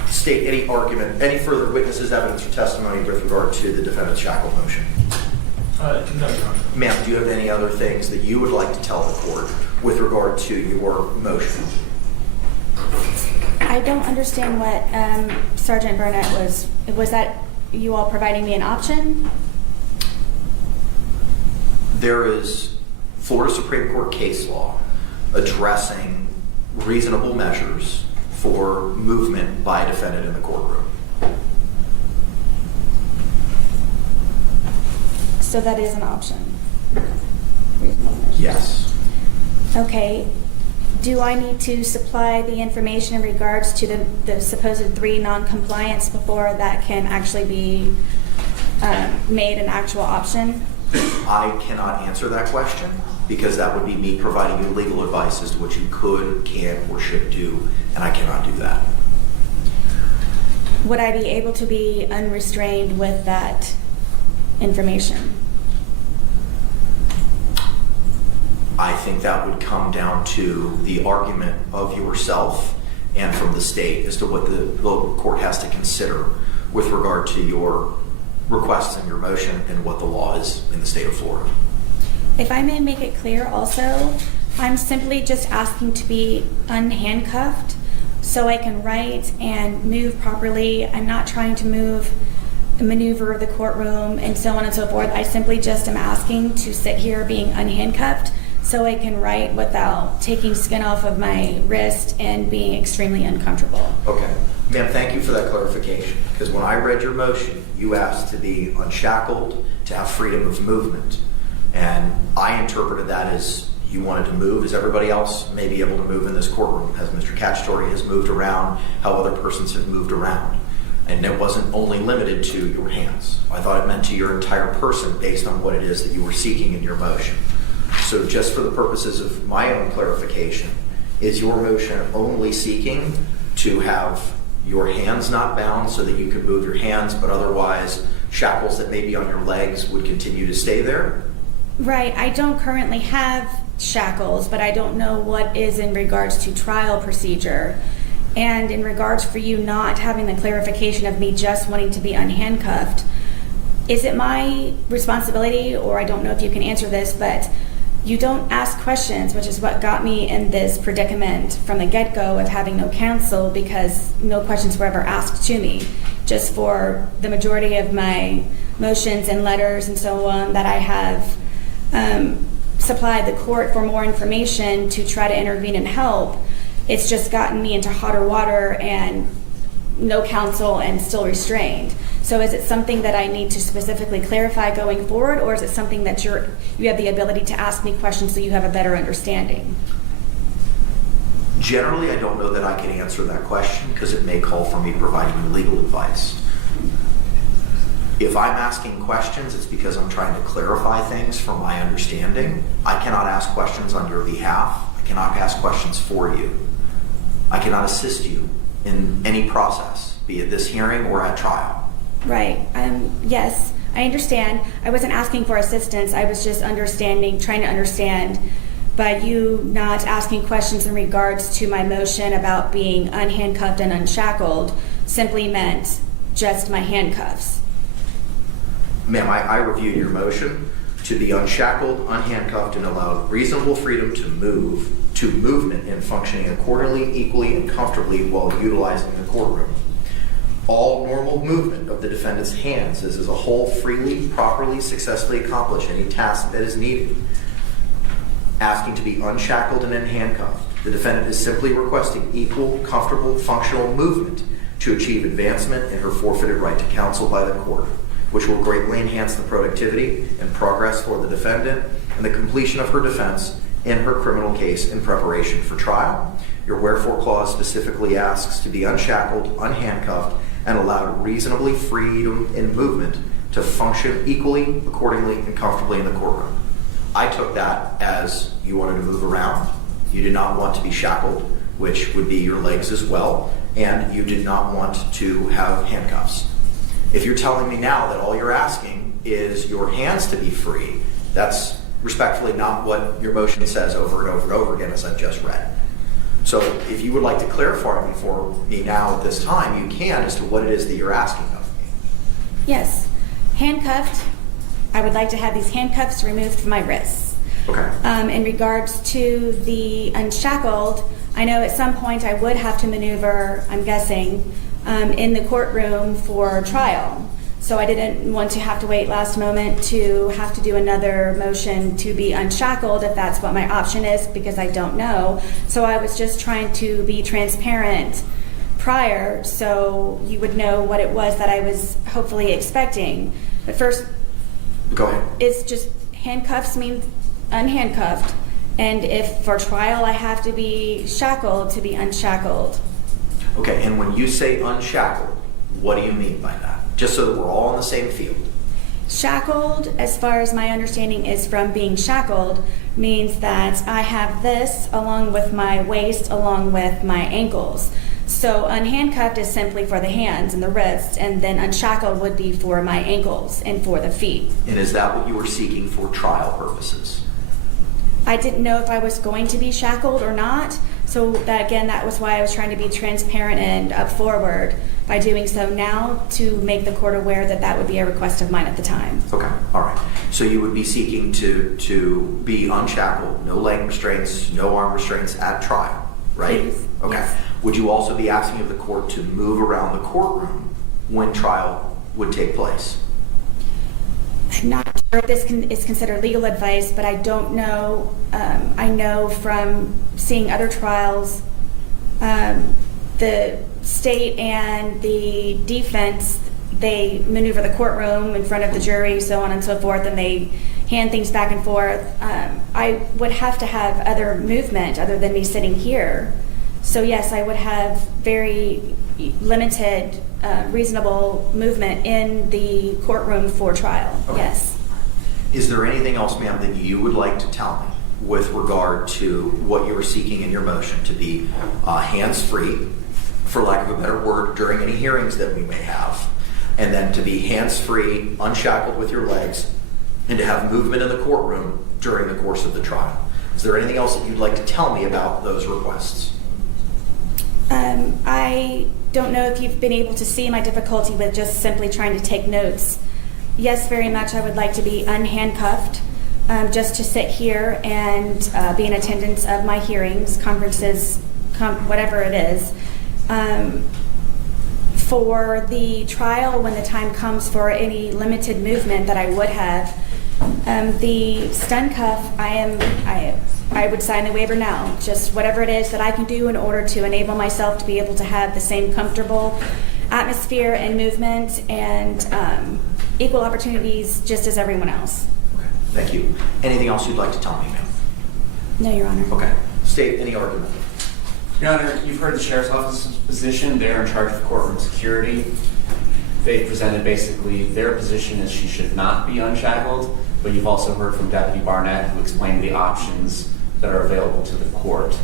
State, any argument, any further witnesses, evidence, or testimony with regard to the defendant's shackle motion? No, Your Honor. Ma'am, do you have any other things that you would like to tell the court with regard to your motion? I don't understand what Sergeant Burnett was that you all providing me an option? There is Florida Supreme Court case law addressing reasonable measures for movement by a defendant in the courtroom. So that is an option? Yes. Okay. Do I need to supply the information in regards to the supposed 3 non-compliance before that can actually be made an actual option? I cannot answer that question because that would be me providing you legal advice as to what you could, can, or should do, and I cannot do that. Would I be able to be unrestrained with that information? I think that would come down to the argument of yourself and from the state as to what the local court has to consider with regard to your requests and your motion and what the law is in the state of Florida. If I may make it clear also, I'm simply just asking to be unhandcuffed so I can write and move properly. I'm not trying to maneuver the courtroom and so on and so forth. I simply just am asking to sit here being unhandcuffed so I can write without taking skin off of my wrist and being extremely uncomfortable. Okay. Ma'am, thank you for that clarification, because when I read your motion, you asked to be unshackled, to have freedom of movement. And I interpreted that as you wanted to move, as everybody else may be able to move in this courtroom, as Mr. Cacciatore has moved around, how other persons have moved around. And it wasn't only limited to your hands. I thought it meant to your entire person based on what it is that you were seeking in your motion. So just for the purposes of my own clarification, is your motion only seeking to have your hands not bound so that you could move your hands, but otherwise shackles that may be on your legs would continue to stay there? Right. I don't currently have shackles, but I don't know what is in regards to trial procedure. And in regards for you not having the clarification of me just wanting to be unhandcuffed, is it my responsibility, or I don't know if you can answer this, but you don't ask questions, which is what got me in this predicament from the get-go of having no counsel, because no questions were ever asked to me. Just for the majority of my motions and letters and so on that I have supplied the court for more information to try to intervene and help, it's just gotten me into hotter water and no counsel and still restrained. So is it something that I need to specifically clarify going forward, or is it something that you have the ability to ask me questions so you have a better understanding? Generally, I don't know that I can answer that question because it may call for me providing you legal advice. If I'm asking questions, it's because I'm trying to clarify things from my understanding. I cannot ask questions on your behalf. I cannot ask questions for you. I cannot assist you in any process, be it this hearing or at trial. Right. Yes, I understand. I wasn't asking for assistance. I was just trying to understand. By you not asking questions in regards to my motion about being unhandcuffed and unshackled simply meant just my handcuffs. Ma'am, I reviewed your motion to be unshackled, unhandcuffed, and allowed reasonable freedom to movement and functioning accordingly, equally, and comfortably while utilizing the courtroom. All normal movement of the defendant's hands is as a whole freely, properly, successfully accomplish any task that is needed. Asking to be unshackled and unhandcuffed, the defendant is simply requesting equal, comfortable, functional movement to achieve advancement in her forfeited right to counsel by the court, which will greatly enhance the productivity and progress for the defendant and the completion of her defense in her criminal case in preparation for trial. Your wherefore clause specifically asks to be unshackled, unhandcuffed, and allowed reasonably freedom in movement to function equally, accordingly, and comfortably in the courtroom. I took that as you wanted to move around. You did not want to be shackled, which would be your legs as well, and you did not want to have handcuffs. If you're telling me now that all you're asking is your hands to be free, that's respectfully not what your motion says over and over and over again, as I've just read. So if you would like to clarify for me now at this time, you can, as to what it is that you're asking of me. Yes. Handcuffed. I would like to have these handcuffs removed from my wrists. Okay. In regards to the unshackled, I know at some point I would have to maneuver, I'm guessing, in the courtroom for trial. So I didn't want to have to wait last moment to have to do another motion to be unshackled if that's what my option is, because I don't know. So I was just trying to be transparent prior so you would know what it was that I was hopefully expecting. But first, Go ahead. is just handcuffs mean unhandcuffed, and if for trial I have to be shackled, to be unshackled. Okay, and when you say unshackled, what do you mean by that? Just so that we're all on the same field. Shackled, as far as my understanding is from being shackled, means that I have this along with my waist, along with my ankles. So unhandcuffed is simply for the hands and the wrists, and then unshackled would be for my ankles and for the feet. And is that what you were seeking for trial purposes? I didn't know if I was going to be shackled or not, so that again, that was why I was trying to be transparent and up forward by doing so now, to make the court aware that that would be a request of mine at the time. Okay, all right. So you would be seeking to be unshackled, no leg restraints, no arm restraints at trial, right? Please, Okay. yes. Would you also be asking of the court to move around the courtroom when trial would take place? I'm not sure if this is considered legal advice, but I don't know. I know from seeing other trials, the state and the defense, they maneuver the courtroom in front of the jury, so on and so forth, and they hand things back and forth. I would have to have other movement other than me sitting here. So yes, I would have very limited, reasonable movement in the courtroom for trial, Okay. yes. Is there anything else, ma'am, that you would like to tell me with regard to what you were seeking in your motion, to be hands-free, for lack of a better word, during any hearings that we may have, and then to be hands-free, unshackled with your legs, and to have movement in the courtroom during the course of the trial? Is there anything else that you'd like to tell me about those requests? I don't know if you've been able to see my difficulty with just simply trying to take notes. Yes, very much I would like to be unhandcuffed, just to sit here and be in attendance of my hearings, conferences, whatever it is. For the trial, when the time comes for any limited movement that I would have, the stun cuff, I would sign the waiver now. Just whatever it is that I can do in order to enable myself to be able to have the same comfortable atmosphere and movement and equal opportunities just as everyone else. Okay, thank you. Anything else you'd like to tell me, ma'am? No, Your Honor. Okay. State any argument. Your Honor, you've heard the Sheriff's Office's position. They're in charge of courtroom security. They presented basically their position is she should not be unshackled, but you've also heard from Deputy Barnett, who explained the options that are available to the court.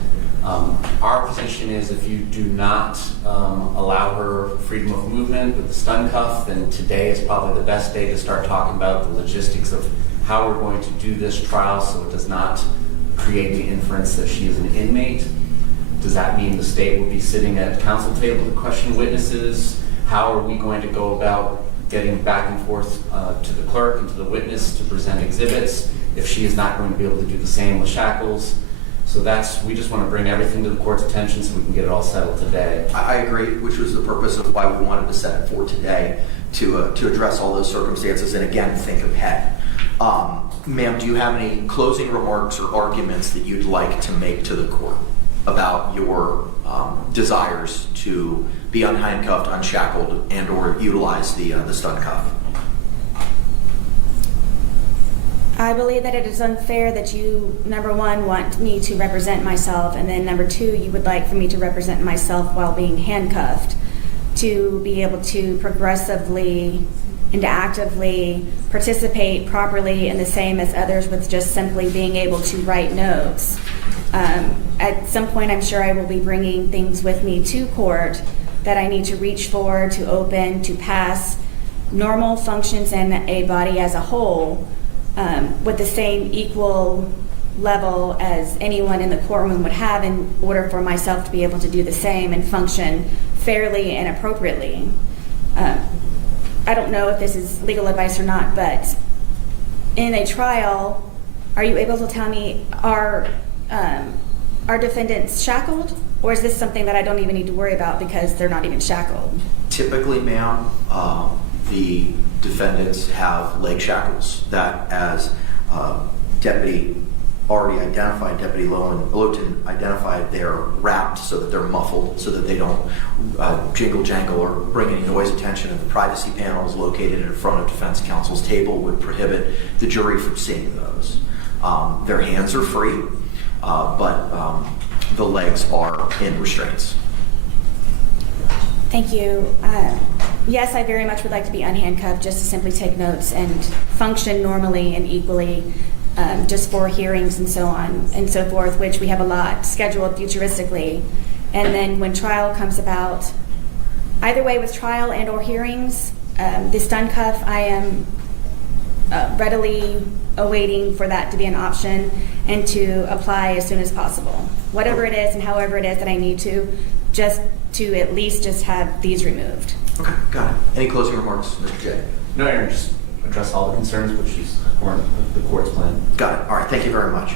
Our position is if you do not allow her freedom of movement with the stun cuff, then today is probably the best day to start talking about the logistics of how we're going to do this trial so it does not create the inference that she is an inmate. Does that mean the state will be sitting at counsel table to question witnesses? How are we going to go about getting back and forth to the clerk and to the witness to present exhibits if she is not going to be able to do the same with shackles? So we just want to bring everything to the court's attention so we can get it all settled today. I agree, which was the purpose of why we wanted to set it for today, to address all those circumstances and again, think ahead. Ma'am, do you have any closing remarks or arguments that you'd like to make to the court about your desires to be unhandcuffed, unshackled, and or utilize the stun cuff? I believe that it is unfair that you, number one, want me to represent myself, and then number two, you would like for me to represent myself while being handcuffed, to be able to progressively and actively participate properly in the same as others with just simply being able to write notes. At some point, I'm sure I will be bringing things with me to court that I need to reach for, to open, to pass normal functions in a body as a whole, with the same equal level as anyone in the courtroom would have in order for myself to be able to do the same and function fairly and appropriately. I don't know if this is legal advice or not, but in a trial, are you able to tell me, are defendants shackled? Or is this something that I don't even need to worry about because they're not even shackled? Typically, ma'am, the defendants have leg shackles that, as Deputy already identified, Deputy Lowton identified, they're wrapped so that they're muffled, so that they don't jingle jangle or bring any noise attention. And the privacy panel is located in front of defense counsel's table, would prohibit the jury from seeing those. Their hands are free, but the legs are in restraints. Thank you. Yes, I very much would like to be unhandcuffed just to simply take notes and function normally and equally, just for hearings and so on and so forth, which we have a lot scheduled futuristically. And then when trial comes about, either way with trial and or hearings, the stun cuff, I am readily awaiting for that to be an option and to apply as soon as possible. Whatever it is and however it is that I need to, just to at least just have these removed. Okay, got it. Any closing remarks, Mr. J? No, Aaron, just address all the concerns, which is the court's plan. Got it. All right, thank you very much.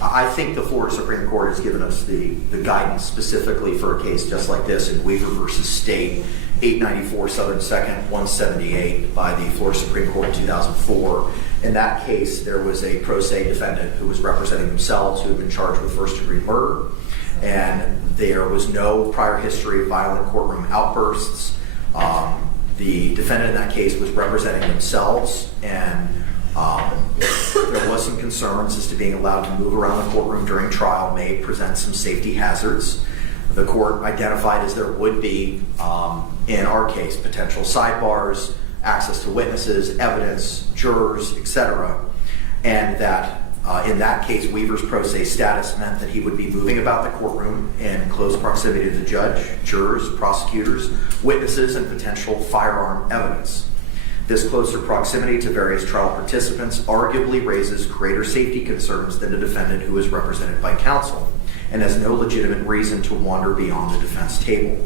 I think the Florida Supreme Court has given us the guidance specifically for a case just like this in Weaver versus State, 894 Southern 2nd, 178 by the Florida Supreme Court in 2004. In that case, there was a pro se defendant who was representing themselves who had been charged with first-degree murder, and there was no prior history of violent courtroom outbursts. The defendant in that case was representing themselves, and there was some concerns as to being allowed to move around the courtroom during trial may present some safety hazards. The court identified as there would be, in our case, potential sidebars, access to witnesses, evidence, jurors, etc. And that in that case, Weaver's pro se status meant that he would be moving about the courtroom in close proximity to the judge, jurors, prosecutors, witnesses, and potential firearm evidence. This closer proximity to various trial participants arguably raises greater safety concerns than a defendant who is represented by counsel and has no legitimate reason to wander beyond the defense table.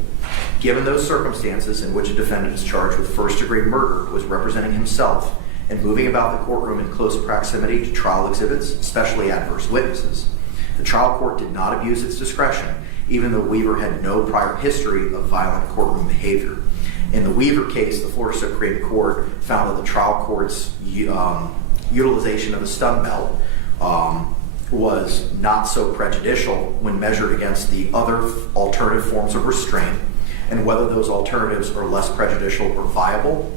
Given those circumstances in which a defendant is charged with first-degree murder was representing himself and moving about the courtroom in close proximity to trial exhibits, especially adverse witnesses, the trial court did not abuse its discretion, even though Weaver had no prior history of violent courtroom behavior. In the Weaver case, the Florida Supreme Court found that the trial court's utilization of a stun belt was not so prejudicial when measured against the other alternative forms of restraint, and whether those alternatives are less prejudicial or viable.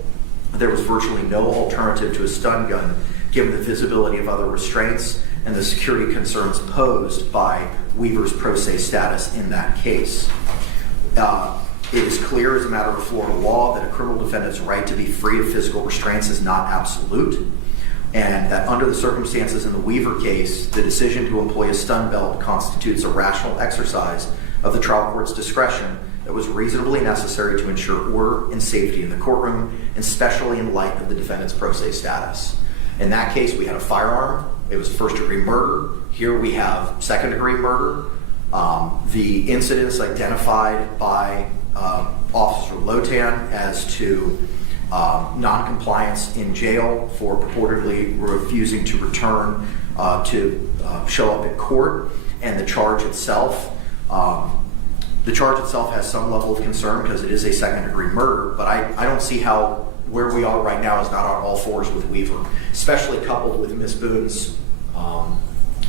There was virtually no alternative to a stun gun given the visibility of other restraints and the security concerns posed by Weaver's pro se status in that case. It is clear as a matter of Florida law that a criminal defendant's right to be free of physical restraints is not absolute, and that under the circumstances in the Weaver case, the decision to employ a stun belt constitutes a rational exercise of the trial court's discretion that was reasonably necessary to ensure order and safety in the courtroom, especially in light of the defendant's pro se status. In that case, we had a firearm. It was first-degree murder. Here we have second-degree murder. The incidents identified by Officer Lotan as to non-compliance in jail for purportedly refusing to return to show up at court, and the charge itself. The charge itself has some level of concern because it is a second-degree murder, but I don't see how where we are right now is not on all fours with Weaver, especially coupled with Ms. Boone's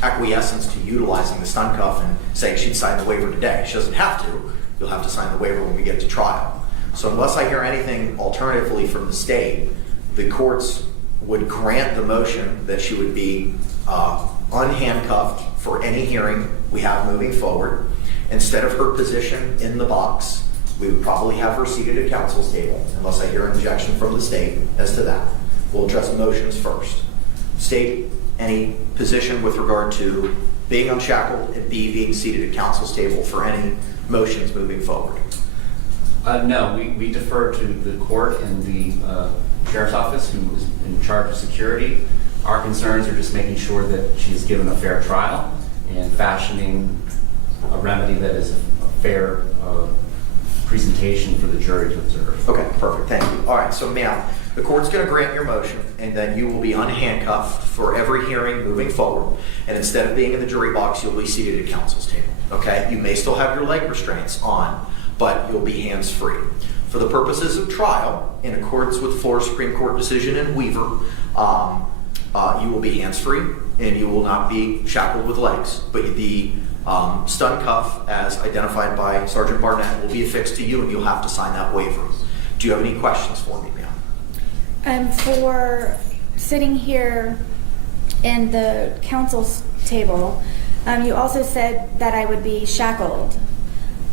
acquiescence to utilizing the stun cuff and saying she'd sign the waiver today. She doesn't have to. You'll have to sign the waiver when we get to trial. So unless I hear anything alternatively from the state, the courts would grant the motion that she would be unhandcuffed for any hearing we have moving forward. Instead of her position in the box, we would probably have her seated at counsel's table, unless I hear an objection from the state as to that. We'll address motions first. State, any position with regard to being unshackled and B, being seated at counsel's table for any motions moving forward? No, we defer to the court and the sheriff's office, who is in charge of security. Our concerns are just making sure that she's given a fair trial and fashioning a remedy that is a fair presentation for the jury to observe. Okay, perfect, thank you. All right, so ma'am, the court's going to grant your motion, and then you will be unhandcuffed for every hearing moving forward. And instead of being in the jury box, you'll be seated at counsel's table. Okay, you may still have your leg restraints on, but you'll be hands-free. For the purposes of trial, in accordance with Florida Supreme Court decision in Weaver, you will be hands-free and you will not be shackled with legs. But the stun cuff, as identified by Sergeant Barnett, will be affixed to you and you'll have to sign that waiver. Do you have any questions for me, ma'am? For sitting here in the council's table, you also said that I would be shackled.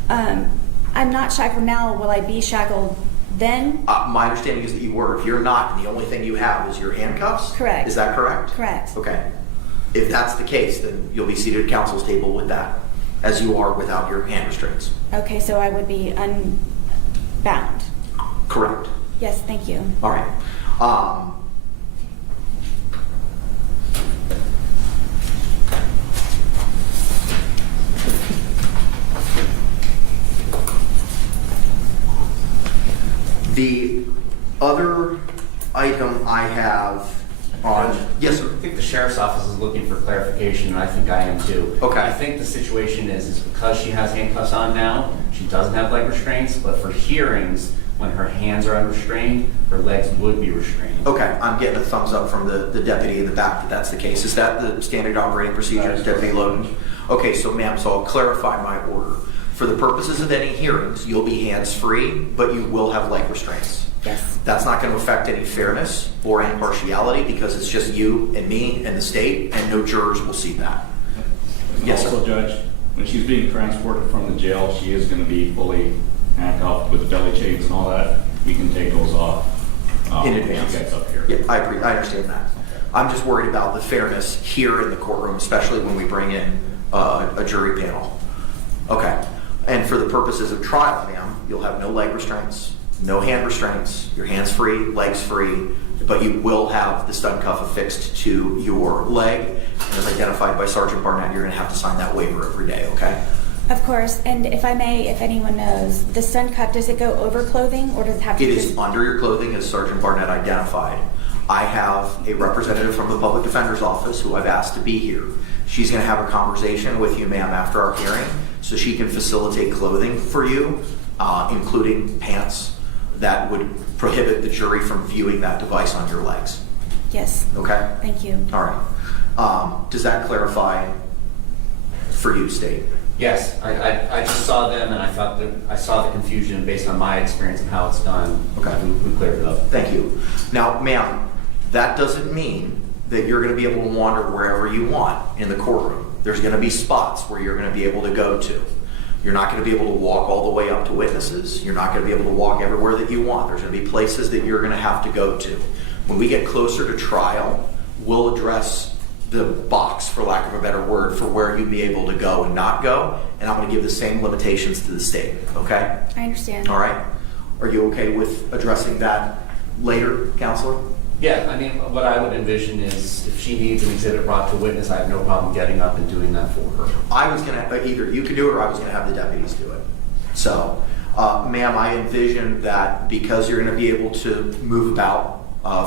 I'm not shackled now. Will I be shackled then? My understanding is that you were. If you're not, and the only thing you have is your handcuffs? Correct. Is that correct? Correct. Okay. If that's the case, then you'll be seated at council's table with that, as you are without your hand restraints. Okay, so I would be unbound. Correct. Yes, thank you. All right. The other item I have on, yes, sir. I think the sheriff's office is looking for clarification, and I think I am too. Okay. I think the situation is because she has handcuffs on now, she doesn't have leg restraints, but for hearings, when her hands are unrestrained, her legs would be restrained. Okay, I'm getting a thumbs up from the deputy in the back that that's the case. Is that the standard operating procedure, That is Deputy correct. Logan? Okay, so ma'am, so I'll clarify my order. For the purposes of any hearings, you'll be hands-free, but you will have leg restraints. Yes. That's not going to affect any fairness or impartiality because it's just you and me and the state, and no jurors will see that. Yes, sir. Also, Judge, when she's being transported from the jail, she is going to be fully handcuffed with the belly chains and all that. We can take those off In when advance. she gets up here. Yeah, I understand that. I'm just worried about the fairness here in the courtroom, especially when we bring in a jury panel. Okay. And for the purposes of trial, ma'am, you'll have no leg restraints, no hand restraints, your hands free, legs free, but you will have the stun cuff affixed to your leg. And as identified by Sergeant Barnett, you're going to have to sign that waiver every day, okay? Of course, and if I may, if anyone knows, the stun cuff, does it go over clothing or does it have to It just... is under your clothing, as Sergeant Barnett identified. I have a representative from the Public Defender's Office who I've asked to be here. She's going to have a conversation with you, ma'am, after our hearing, so she can facilitate clothing for you, including pants that would prohibit the jury from viewing that device on your legs. Yes. Okay? Thank you. All right. Does that clarify for you, State? Yes, I just saw them and I thought that I saw the confusion based on my experience of how it's done. Okay. We cleared it up. Thank you. Now, ma'am, that doesn't mean that you're going to be able to wander wherever you want in the courtroom. There's going to be spots where you're going to be able to go to. You're not going to be able to walk all the way up to witnesses. You're not going to be able to walk everywhere that you want. There's going to be places that you're going to have to go to. When we get closer to trial, we'll address the box, for lack of a better word, for where you'd be able to go and not go, and I'm going to give the same limitations to the state, okay? I understand. All right? Are you okay with addressing that later, Counselor? Yeah, I mean, what I would envision is if she needs an exhibit brought to witness, I have no problem getting up and doing that for her. I was going to, either you could do it or I was going to have the deputies do it. So, ma'am, I envision that because you're going to be able to move about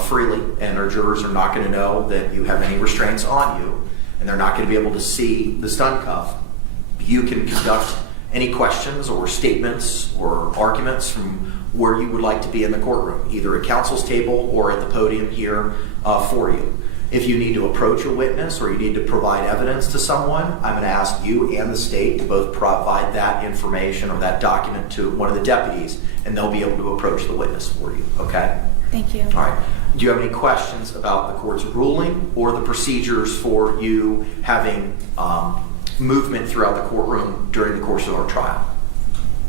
freely and our jurors are not going to know that you have any restraints on you and they're not going to be able to see the stun cuff, you can conduct any questions or statements or arguments from where you would like to be in the courtroom, either at counsel's table or at the podium here for you. If you need to approach a witness or you need to provide evidence to someone, I'm going to ask you and the state to both provide that information or that document to one of the deputies, and they'll be able to approach the witness for you, okay? Thank you. All right. Do you have any questions about the court's ruling or the procedures for you having movement throughout the courtroom during the course of our trial?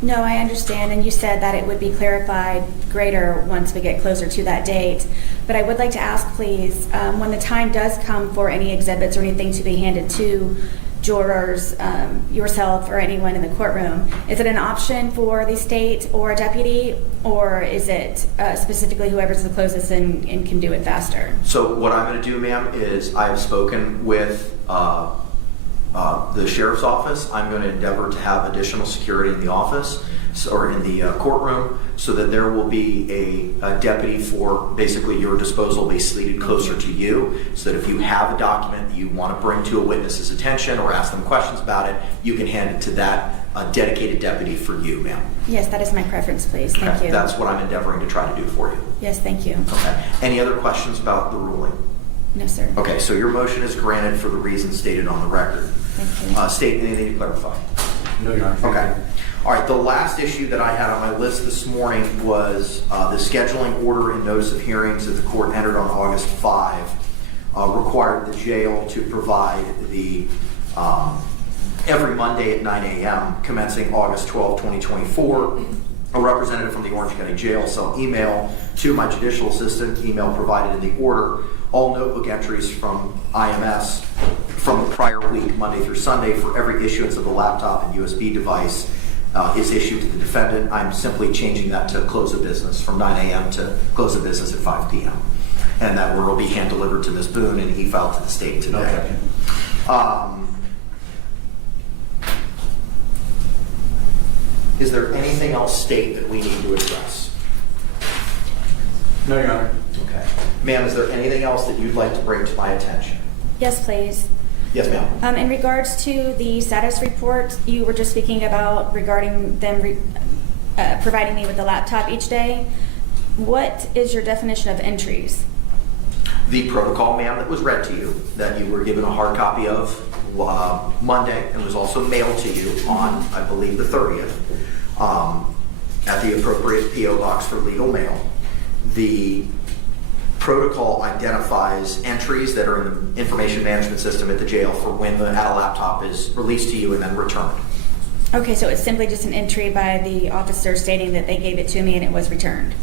No, I understand, and you said that it would be clarified greater once we get closer to that date. But I would like to ask, please, when the time does come for any exhibits or anything to be handed to jurors, yourself, or anyone in the courtroom, is it an option for the state or a deputy, or is it specifically whoever's the closest and can do it faster? So what I'm going to do, ma'am, is I have spoken with the sheriff's office. I'm going to endeavor to have additional security in the office or in the courtroom so that there will be a deputy for basically your disposal be seated closer to you so that if you have a document that you want to bring to a witness's attention or ask them questions about it, you can hand it to that dedicated deputy for you, ma'am. Yes, that is my preference, please. Thank you. That's what I'm endeavoring to try to do for you. Yes, thank you. Okay. Any other questions about the ruling? No, sir. Okay, so your motion is granted for the reasons stated on the record. Thank you. State, anything to clarify? No, Your Honor. Thank Okay. you. All right, the last issue that I had on my list this morning was the scheduling order and notice of hearings that the court entered on August 5. required the jail to provide the every Monday at 9 a.m. commencing August 12, 2024, a representative from the Orange County Jail shall email to my judicial assistant, email provided in the order, all notebook entries from IMS from the prior week, Monday through Sunday, for every issuance of the laptop and USB device is issued to the defendant. I'm simply changing that to close of business from 9 a.m. to close of business at 5 p.m. And that order will be hand delivered to Ms. Boone and e-filed to the state today. Okay. Is there anything else, state, that we need to address? No, Your Honor. Okay. Ma'am, is there anything else that you'd like to bring to my attention? Yes, please. Yes, ma'am. In regards to the status report, you were just speaking about regarding them providing me with the laptop each day. What is your definition of entries? The protocol, ma'am, that was read to you, that you were given a hard copy of Monday and was also mailed to you on, I believe, the 30th, at the appropriate P.O. box for legal mail. The protocol identifies entries that are in the information management system at the jail for when the laptop is released to you and then returned. Okay, so it's simply just an entry by the officer stating that they gave it to me and it was returned.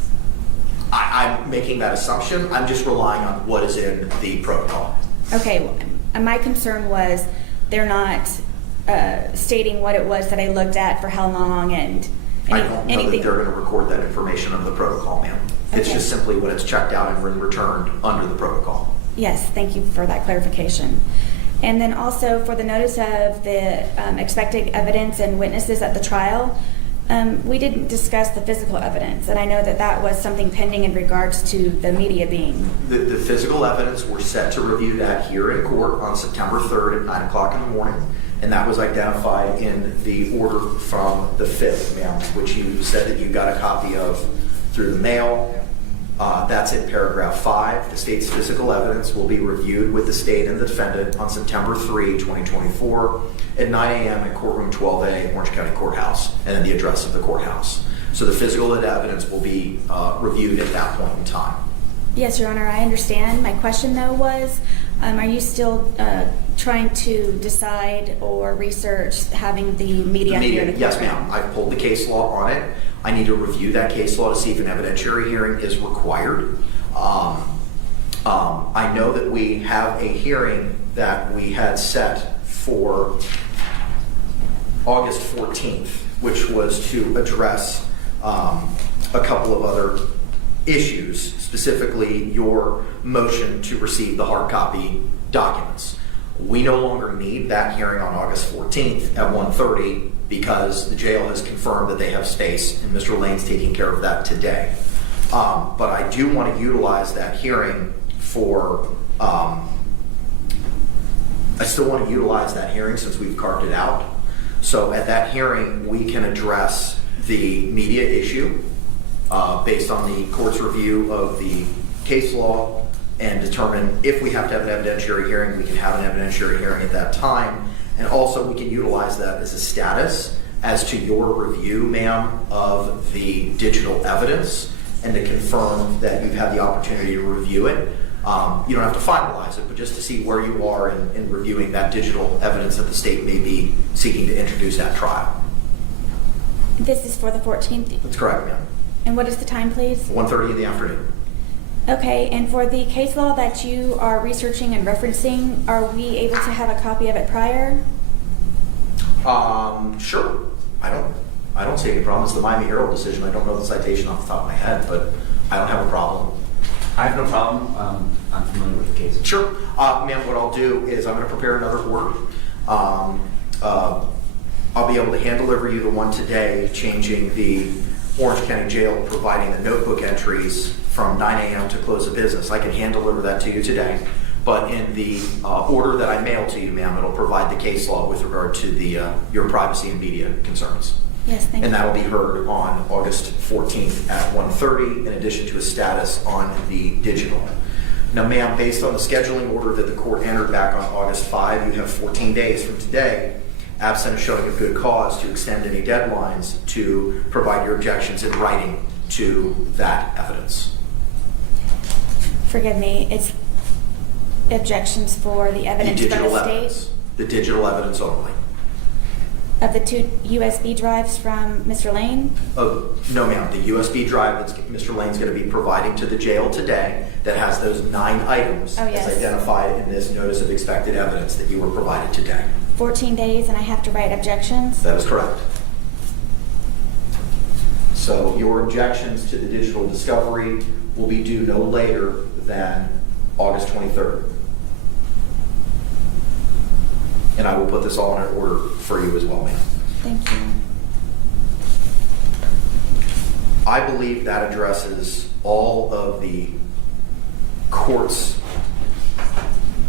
I'm making that assumption. I'm just relying on what is in the protocol. Okay, my concern was they're not stating what it was that I looked at for how long and I don't know that they're going to record that information under the protocol, ma'am. It's Okay. just simply when it's checked out and returned under the protocol. Yes, thank you for that clarification. And then also for the notice of the expected evidence and witnesses at the trial, we didn't discuss the physical evidence, and I know that that was something pending in regards to the media being. The physical evidence, we're set to review that here in court on September 3rd at 9 o'clock in the morning, and that was identified in the order from the 5th, ma'am, which you said that you got a copy of through the mail. That's in paragraph 5. The state's physical evidence will be reviewed with the state and the defendant on September 3, 2024 at 9 a.m. in courtroom 12A, Orange County Courthouse, and then the address of the courthouse. So the physical evidence will be reviewed at that point in time. Yes, Your Honor, I understand. My question though was, are you still trying to decide or research having the media here in the Yes, courtroom? ma'am. I've pulled the case law on it. I need to review that case law to see if an evidentiary hearing is required. I know that we have a hearing that we had set for August 14th, which was to address a couple of other issues, specifically your motion to receive the hard copy documents. We no longer need that hearing on August 14th at 1:30 because the jail has confirmed that they have space and Mr. Lane's taking care of that today. But I do want to utilize that hearing for, I still want to utilize that hearing since we've carved it out. So at that hearing, we can address the media issue based on the court's review of the case law and determine if we have to have an evidentiary hearing, we can have an evidentiary hearing at that time. And also we can utilize that as a status as to your review, ma'am, of the digital evidence and to confirm that you've had the opportunity to review it. You don't have to finalize it, but just to see where you are in reviewing that digital evidence that the state may be seeking to introduce at trial. This is for the 14th. That's correct, ma'am. And what is the time, please? 1:30 in the afternoon. Okay, and for the case law that you are researching and referencing, are we able to have a copy of it prior? Sure. I don't see any problem. It's the Miami Herald decision. I don't know the citation off the top of my head, but I don't have a problem. I have no problem. I'm familiar with the case. Sure. Ma'am, what I'll do is I'm going to prepare another order. I'll be able to hand deliver you the one today, changing the Orange County Jail, providing the notebook entries from 9 a.m. to close of business. I can hand deliver that to you today. But in the order that I mail to you, ma'am, it'll provide the case law with regard to the your privacy and media concerns. Yes, thank you. And that will be heard on August 14th at 1:30, in addition to a status on the digital. Now, ma'am, based on the scheduling order that the court entered back on August 5, you have 14 days from today, absent of showing a good cause, to extend any deadlines to provide your objections in writing to that evidence. Forgive me, Objections for the The evidence from digital the evidence. state The digital evidence only. of the 2 USB drives from Mr. Lane. Oh, no, ma'am. The USB drive that Mr. Lane's going to be providing to the jail today that has those 9 items Oh, yes. as identified in this notice of expected evidence that you were provided today. 14 days, and I have to write objections. That is correct. So your objections to the digital discovery will be due no later than August 23rd. And I will put this all in order for you as well, ma'am. Thank you. I believe that addresses all of the court's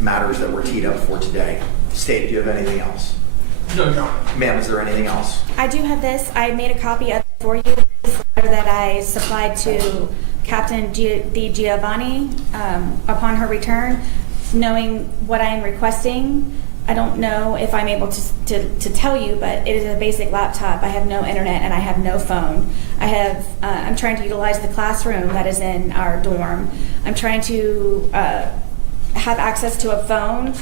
matters that were teed up for today. State, do you have anything else? No, Your Honor. Ma'am, is there anything else? I do have this. I made a copy of it for you. This letter that I supplied to Captain Di Giovanni upon her return, knowing what I am requesting. I don't know if I'm able to tell you, but it is a basic laptop. I have no internet and I have no phone. I'm trying to utilize the classroom that is in our dorm. I'm trying to have access to a phone.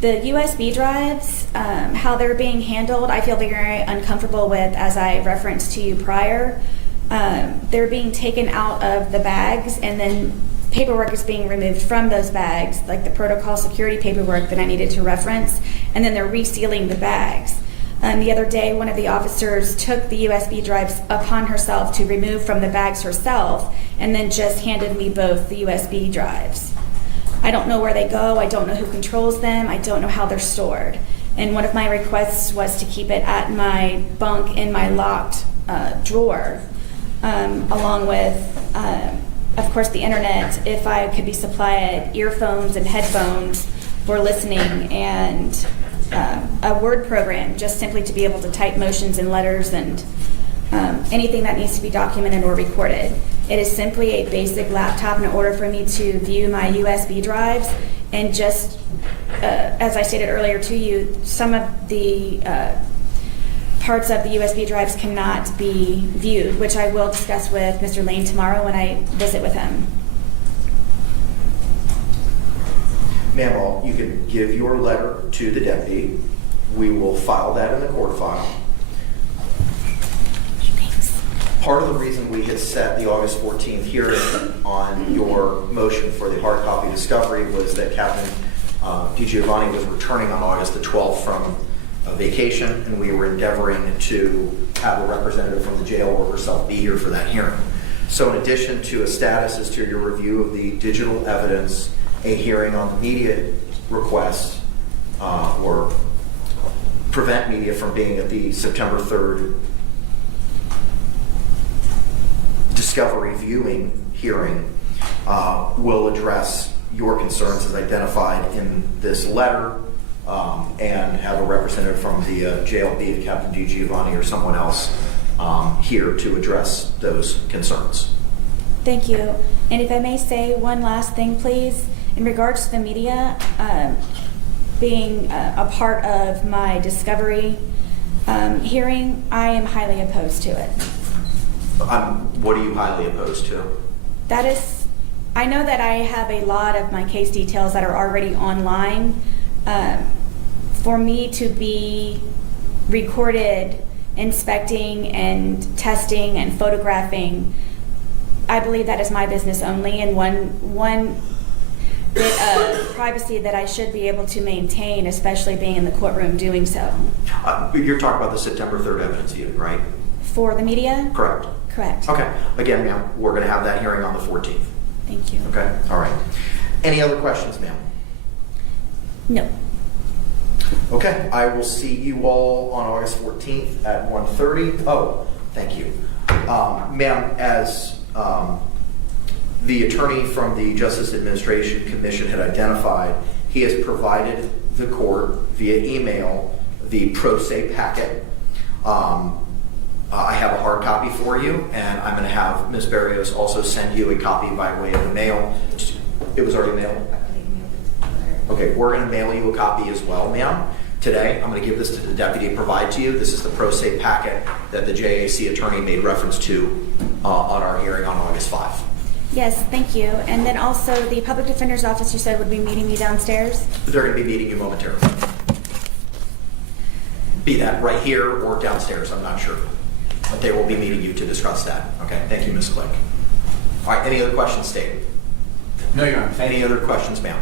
The USB drives, how they're being handled, I feel very uncomfortable with, as I referenced to you prior. They're being taken out of the bags, and then paperwork is being removed from those bags, like the protocol security paperwork that I needed to reference, and then they're resealing the bags. The other day, one of the officers took the USB drives upon herself to remove from the bags herself, and then just handed me both the USB drives. I don't know where they go. I don't know who controls them. I don't know how they're stored. And one of my requests was to keep it at my bunk in my locked drawer, along with, of course, the internet. If I could be supplied earphones and headphones for listening, and a word program just simply to be able to type motions and letters and anything that needs to be documented or recorded. It is simply a basic laptop in order for me to view my USB drives, and just, as I stated earlier to you, some of the parts of the USB drives cannot be viewed, which I will discuss with Mr. Lane tomorrow when I visit with him. Ma'am, you can give your letter to the deputy. We will file that in the court file. Part of the reason we had set the August 14th hearing on your motion for the hard copy discovery was that Captain Di Giovanni was returning on August the 12th from a vacation, and we were endeavoring to have a representative from the jail or herself be here for that hearing. So in addition to a status as to your review of the digital evidence, a hearing on the media request, or prevent media from being at the September 3rd discovery viewing hearing, will address your concerns as identified in this letter, and have a representative from the jail, be it Captain Di Giovanni or someone else, here to address those concerns. Thank you. And if I may say one last thing, please, in regards to the media being a part of my discovery hearing, I am highly opposed to it. What are you highly opposed to? That is, I know that I have a lot of my case details that are already online. For me to be recorded, inspecting and testing and photographing, I believe that is my business only, and one bit of privacy that I should be able to maintain, especially being in the courtroom doing so. You're talking about the September 3rd evidence hearing, right? For the media? Correct. Correct. Okay. Again, ma'am, we're going to have that hearing on the 14th. Thank you. Okay. All right. Any other questions, ma'am? No. Okay. I will see you all on August 14th at 1:30. Oh, thank you. Ma'am, as the attorney from the Justice Administration Commission had identified, he has provided the court via email the pro se packet. I have a hard copy for you, and I'm going to have Ms. Barrios also send you a copy by way of the mail. It was already mailed? Okay, we're going to mail you a copy as well, ma'am. Today, I'm going to give this to the deputy to provide to you. This is the pro se packet that the JAC attorney made reference to on our hearing on August 5. Yes, thank you. And then also, the public defender's office, you said, would be meeting me downstairs? They're going to be meeting you momentarily. Be that right here or downstairs, I'm not sure. But they will be meeting you to discuss that. Okay, thank you, Ms. Click. All right, any other questions stated? No, Your Honor. Any other questions, ma'am?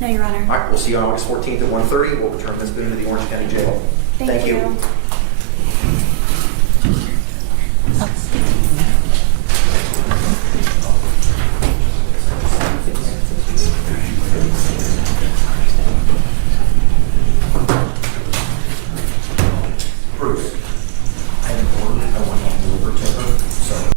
No, Your Honor. All right, we'll see you on August 14th at 1:30. We'll return Ms. Boone to the Orange County Jail. Thank you.